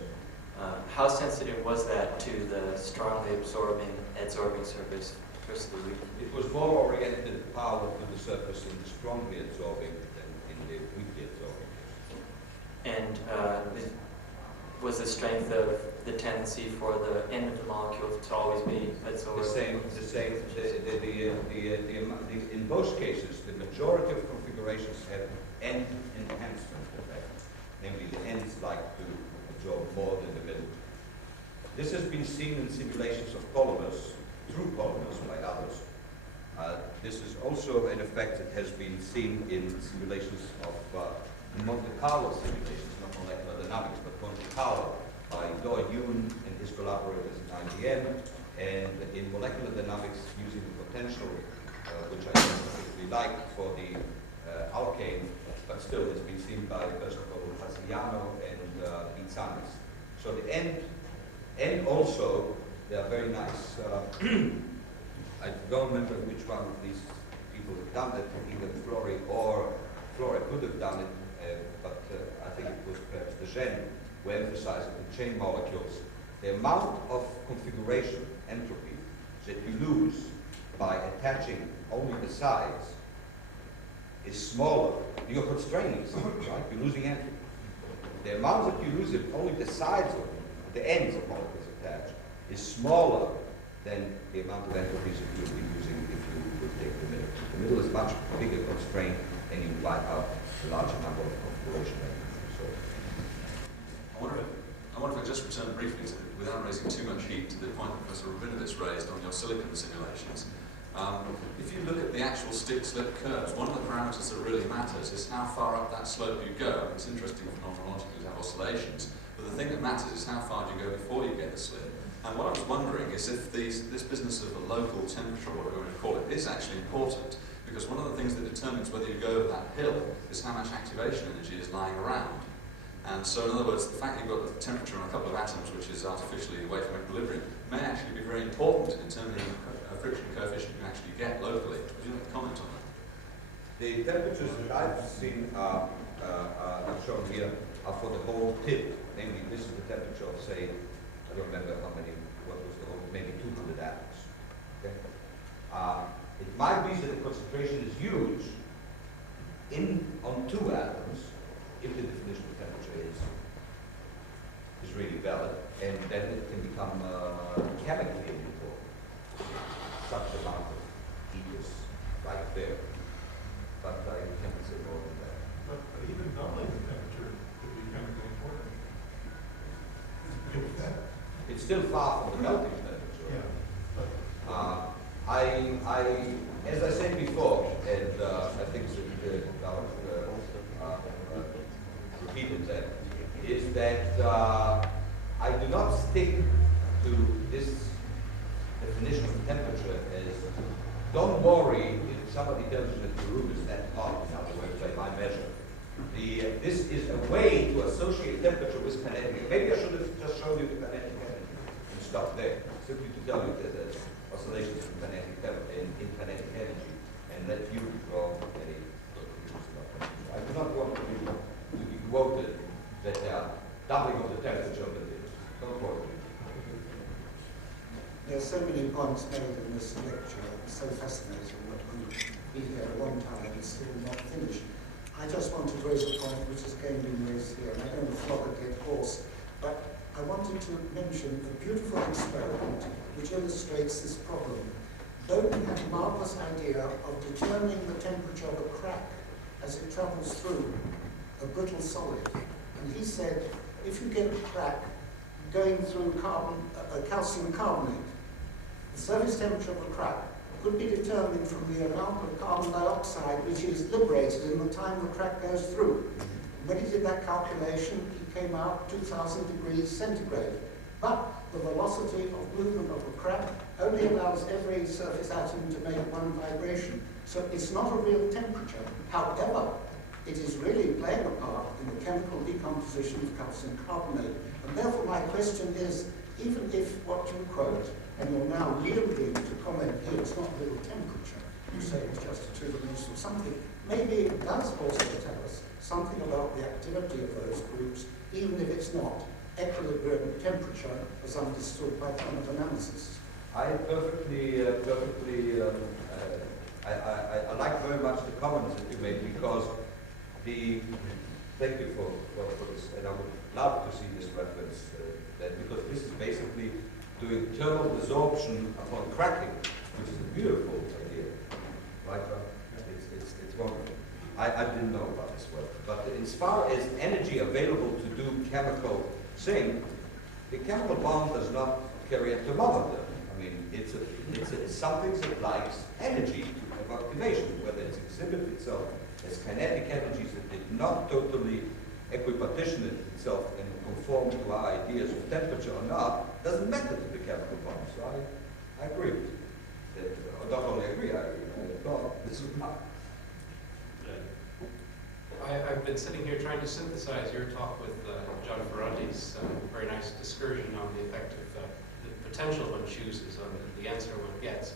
how sensitive was that to the strongly adsorbing surface versus the weak? It was more oriented power to the surface in the strongly absorbing than in the weakly absorbing. And was the strength of the tendency for the end of the molecule to always be absorbed? The same. In most cases, the majority of configurations have end enhancement effect. Namely, the ends like to absorb more than the middle. This has been seen in simulations of polymers, true polymers by others. This is also an effect that has been seen in simulations of Monte Carlo simulations, not molecular dynamics, but Monte Carlo by Doyle Yoon and his collaborators at IBM, and in molecular dynamics using the potential, which I don't particularly like for the alkane, but still has been seen by first of all Hasiano and Bitsanis. So the end also, they are very nice. I don't remember which one of these people have done it, either Flory or Flora could have done it, but I think it was perhaps the Gellman who emphasized in chain molecules the amount of configuration, entropy, that you lose by attaching only the sides is smaller. You're constraining something, right? You're losing entropy. The amount that you lose if only the sides of the ends of molecules attached is smaller than the amount of entropies that you'll be using if you would take the middle. The middle is much bigger constraint and you wipe out a larger number of configuration elements. So, I wonder if I just return briefly to, without raising too much heat, to the point Professor Rabinovitz raised on your silicon simulations. If you look at the actual stick-slip curves, one of the parameters that really matters is how far up that slope you go. It's interesting phenomenologically to have oscillations, but the thing that matters is how far do you go before you get the slip. And what I was wondering is if this business of the local temperature, or whatever we call it, is actually important, because one of the things that determines whether you go over that hill is how much activation energy is lying around. And so, in other words, the fact that you've got the temperature on a couple of atoms, which is artificially away from equilibrium, may actually be very important in determining a friction coefficient you actually get locally. Would you like to comment on that? The temperatures that I've seen are shown here are for the whole tip. Namely, this is the temperature of, say, I don't remember how many, what was the whole, maybe 200 atoms. Okay? It might be that the concentration is huge on 2 atoms, if the definition of temperature is really valid, and then it can become chemically important. Such amount of heat is right there. But I can't say more than that. But even doubling the temperature could be chemically important. It's still far from the melting temperature. Yeah. As I said before, and I think that repeated that, is that I do not stick to this definition of temperature as, don't worry if somebody tells you that the room is that hot, in other words, by my measure. This is a way to associate temperature with kinetic. Maybe I should have just shown you the kinetic energy and stop there, simply to tell you that there's oscillations in kinetic energy, and let you draw any conclusions about temperature. I do not want to be quoted that they are doubling of the temperature of the things. Don't quote me. There are so many points made in this lecture, so fascinating that we be here a long time and still not finished. I just want to raise a point which has again been raised here, and I don't want to flog a dead horse, but I wanted to mention a beautiful experiment which illustrates this problem. Bowden had a marvelous idea of determining the temperature of a crack as it travels through a brittle solid. And he said, if you get a crack going through calcium carbonate, the surface temperature of a crack could be determined from the amount of carbon dioxide which is liberated in the time the crack goes through. When he did that calculation, he came out 2,000 degrees centigrade. But the velocity of movement of a crack only allows every surface atom to make one vibration. So it's not a real temperature. However, it is really playing a part in the chemical decomposition of calcium carbonate. And therefore my question is, even if what you quote, and you're now yielding to comment here, it's not real temperature, you say it's just a two-dimensional something, maybe it does also tell us something about the activity of those groups, even if it's not equilibrium temperature as understood by thermodynamicists. I I like very much the comments that you made, because thank you for this, and I would love to see this reference, because this is basically doing thermal desorption upon cracking, which is a beautiful idea. Right, Rob? It's wonderful. I didn't know about this work. But as far as energy available to do chemical thing, the chemical bond does not carry a thermometer. I mean, it's something that likes energy of activation, whether it's exhibit itself as kinetic energies that did not totally equipartition itself and conform to our ideas of temperature or not, doesn't matter to the chemical bond. So I agree with that. Not only agree, I thought this was not. I've been sitting here trying to synthesize your talk with John Ferrante's very nice discursion on the effect of the potential one chooses on the answer one gets.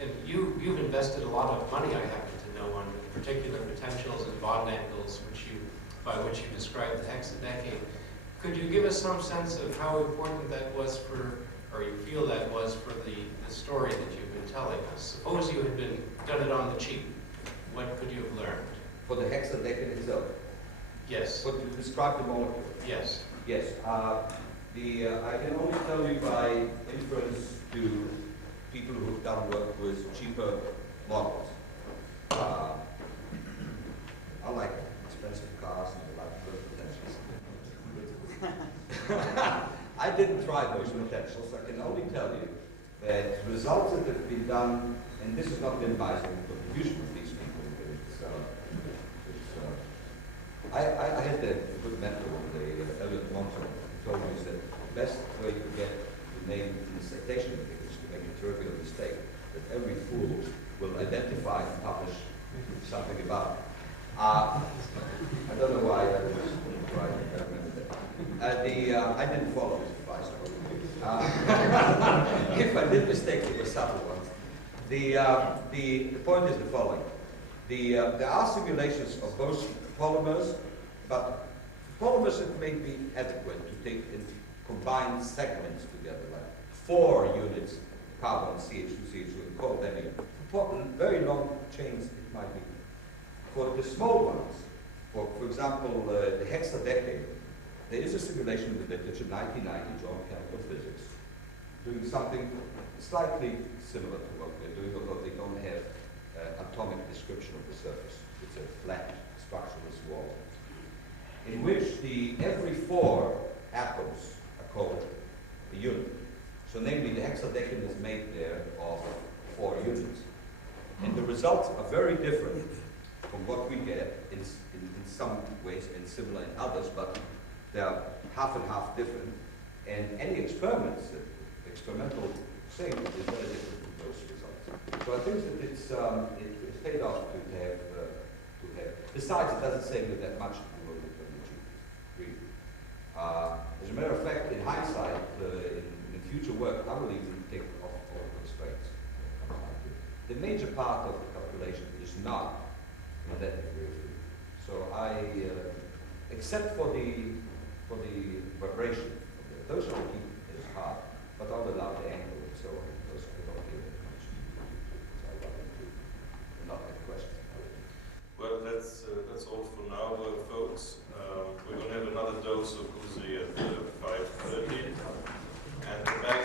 And you've invested a lot of money, I happen to know, on particular potentials and bond angles by which you describe the hexadecane. Could you give us some sense of how important that was for, or you feel that was for the story that you've been telling us? Suppose you had done it on the cheap. What could you have learned? For the hexadecane itself? Yes. But to describe the molecule? Yes. Yes. I can only tell you by inference to people who have done work with cheaper models. I like expensive cars and a lot of potentials. I didn't try those potentials. I can only tell you that results that have been done, and this has not been by some contribution of these people. I had a good mentor, Elliot Monson, who told me that the best way to get the name in the citation is to make a trivial mistake, that every fool will identify and publish something about it. I don't know why I was right, I remember that. I didn't follow his advice. If I did mistake, it was subtle ones. The point is the following. There are simulations of both polymers, but polymers that may be adequate to take and combine segments together, like 4 units, carbon, CH2, CH2, and coal, for very long chains it might be. For the small ones, for example, the hexadecane, there is a simulation in the literature, 1990, John Chemical Physics, doing something slightly similar to what we're doing, although they don't have atomic description of the surface. It's a flat structureless wall, in which every 4 atoms are called a unit. So namely, the hexadecane is made there of 4 units. And the results are very different from what we get in some ways and similar in others, but they are half and half different. And any experimental thing is very different from those results. So I think that it's paid off to have. Besides, it doesn't save you that much to do with really. As a matter of fact, in hindsight, in future work, I will even take off all constraints. The major part of the calculation is not magnetic field. So except for the vibration, those are keep as hard, but I'll allow the angle and so on. Those I don't give it much. So I got into not that question. Well, that's all for now, folks. We're going to have another dose of Uzi at 5:30, and the back